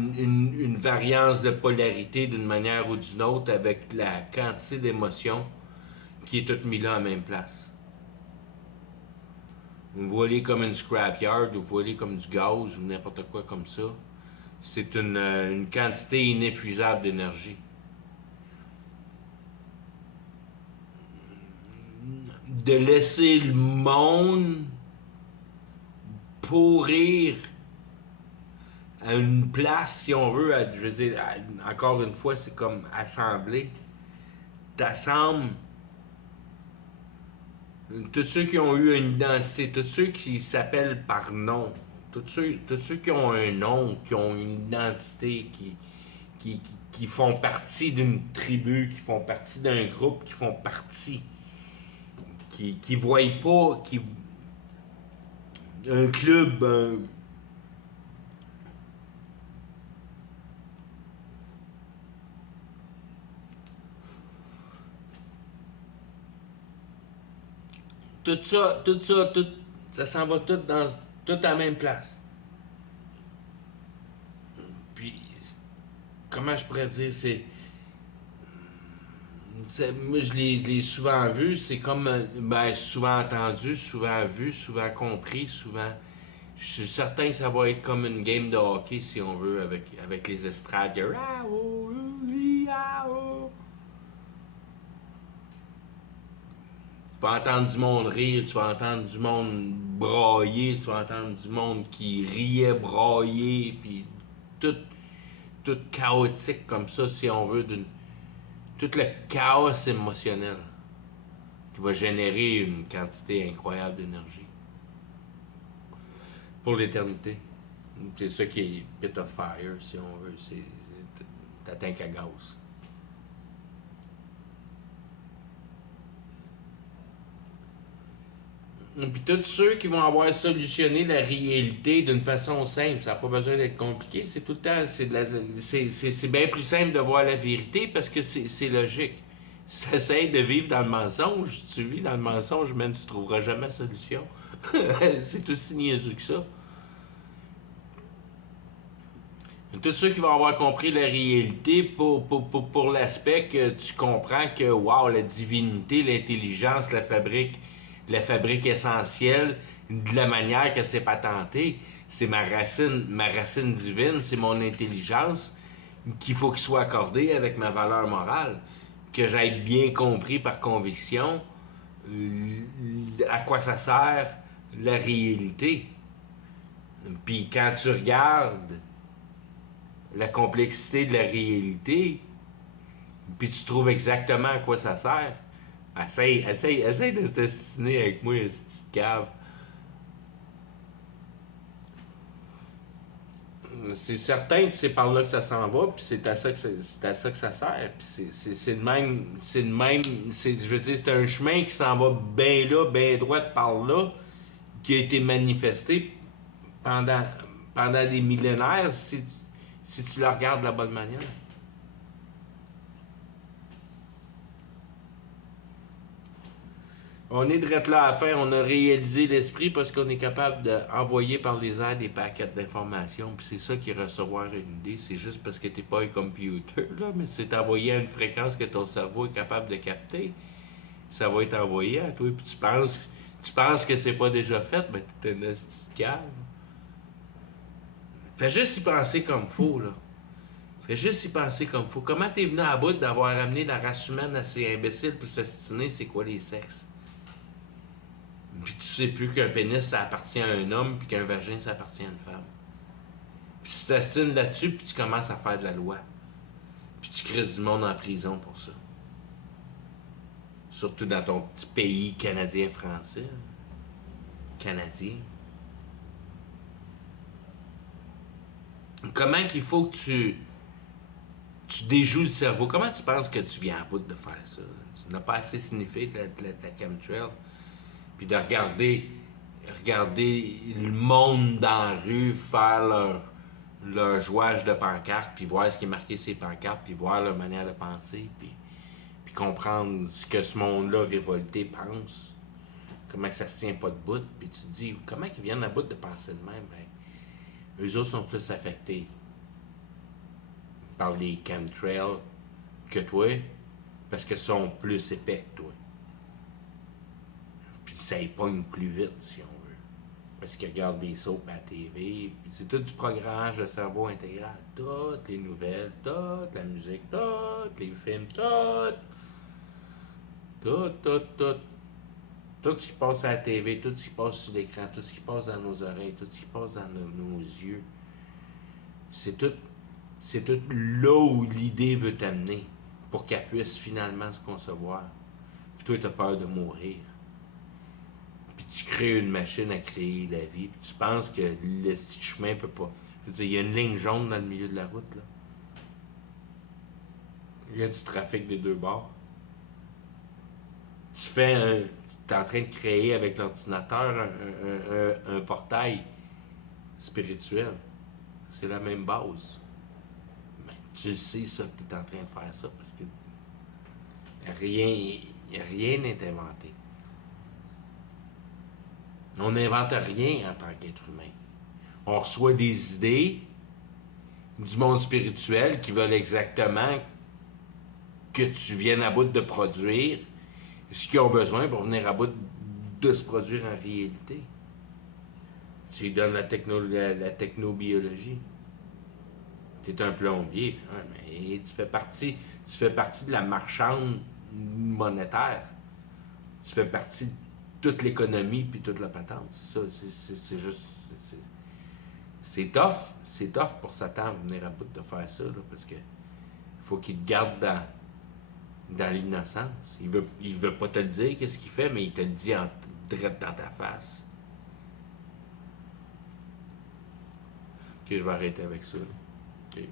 une variance de polarité d'une manière ou d'une autre avec la quantité d'émotions qui est toute mise là à la même place. Vous voyez comme une scrapyard, vous voyez comme du gaz ou n'importe quoi comme ça. C'est une quantité inépuisable d'énergie. De laisser le monde pourrir à une place, si on veut, je veux dire, encore une fois, c'est comme assembler. T'assembles tous ceux qui ont eu une identité, tous ceux qui s'appellent par nom, tous ceux qui ont un nom, qui ont une identité, qui font partie d'une tribu, qui font partie d'un groupe, qui font partie, qui voient pas, un club, tout ça s'en va tout dans toute la même place. Puis, comment je pourrais dire, c'est Moi, je l'ai souvent vu, c'est comme, ben, souvent entendu, souvent vu, souvent compris, souvent... Je suis certain que ça va être comme une game de hockey, si on veut, avec les estrades. Tu vas entendre du monde rire, tu vas entendre du monde brailler, tu vas entendre du monde qui riait, brailler, puis tout, tout chaotique comme ça, si on veut, tout le chaos émotionnel qui va générer une quantité incroyable d'énergie pour l'éternité. C'est ça qui est Pit of Fire, si on veut, c'est ta tank à gaz. Puis tous ceux qui vont avoir solutionné la réalité d'une façon simple, ça n'a pas besoin d'être compliqué, c'est tout le temps, c'est bien plus simple de voir la vérité parce que c'est logique. Si tu essaies de vivre dans le mensonge, tu vis dans le mensonge, même tu ne trouveras jamais de solution. C'est aussi niaiseux que ça. Tous ceux qui vont avoir compris la réalité pour l'aspect que tu comprends que, wow, la divinité, l'intelligence, la fabrique essentielle, de la manière que c'est patenté, c'est ma racine divine, c'est mon intelligence qu'il faut qu'il soit accordé avec ma valeur morale, que j'aille bien compris par conviction à quoi ça sert la réalité. Puis quand tu regardes la complexité de la réalité, puis tu trouves exactement à quoi ça sert, essaye de te destiner avec moi, cette petite cave. C'est certain que c'est par là que ça s'en va, puis c'est à ça que ça sert. Puis c'est le même, je veux dire, c'est un chemin qui s'en va bien là, bien droit par là, qui a été manifesté pendant, pendant des millénaires, si tu le regardes de la bonne manière. On est direct là à la fin, on a réalisé l'esprit parce qu'on est capable d'envoyer par les airs des paquets d'informations. Puis c'est ça qui est recevoir une idée. C'est juste parce que t'es pas un computer, là, mais c'est envoyé à une fréquence que ton cerveau est capable de capter. Ça va être envoyé à toi. Puis tu penses que c'est pas déjà fait, ben t'es un petit calme. Fais juste y penser comme faut, là. Fais juste y penser comme faut. Comment t'es venu à bout d'avoir amené la race humaine assez imbécile pour s'astiner c'est quoi les sexes? Puis tu sais plus qu'un pénis ça appartient à un homme puis qu'un vagin ça appartient à une femme. Puis tu t'astines là-dessus puis tu commences à faire de la loi. Puis tu crées du monde en prison pour ça. Surtout dans ton petit pays canadien-français. Canadien. Comment qu'il faut que tu déjoues le cerveau? Comment tu penses que tu viens à bout de faire ça? Tu n'as pas assez sniffé de la chemtrail. Puis de regarder le monde dans la rue faire leur jouage de pancartes, puis voir ce qui est marqué sur ces pancartes, puis voir leur manière de penser, puis comprendre ce que ce monde-là révolté pense, comment que ça se tient pas de bout, puis tu te dis, comment ils viennent à bout de penser de même? Ben, eux autres sont plus affectés par les chemtrails que toi, parce qu'ils sont plus épais que toi. Puis ça y pogne plus vite, si on veut. Parce qu'ils regardent des soaps à la TV, puis c'est tout du programmage de cerveau intégral. Toutes les nouvelles, toute la musique, tous les films, tout ce qui passe à la TV, tout ce qui passe sur l'écran, tout ce qui passe dans nos oreilles, tout ce qui passe dans nos yeux. C'est tout là où l'idée veut t'amener pour qu'elle puisse finalement se concevoir. Puis toi, tu as peur de mourir. Puis tu crées une machine à créer la vie. Puis tu penses que le petit chemin peut pas. Je veux dire, il y a une ligne jaune dans le milieu de la route, là. Il y a du trafic des deux bords. T'es en train de créer avec l'ordinateur un portail spirituel. C'est la même base. Mais tu sais ça que tu es en train de faire ça parce que rien n'est inventé. On n'invente rien en tant qu'être humain. On reçoit des idées du monde spirituel qui veulent exactement que tu viennes à bout de produire ce qu'ils ont besoin pour venir à bout de se produire en réalité. Tu lui donnes la technobiologie. Tu es un plombier, ouais, mais tu fais partie de la marchande monétaire. Tu fais partie de toute l'économie puis toute la patente. C'est ça, c'est juste. C'est tough pour Satan de venir à bout de faire ça, là, parce que faut qu'il te garde dans l'innocence. Il veut pas te le dire qu'est-ce qu'il fait, mais il te le dit direct dans ta face. Ok, je vais arrêter avec ça. Ok.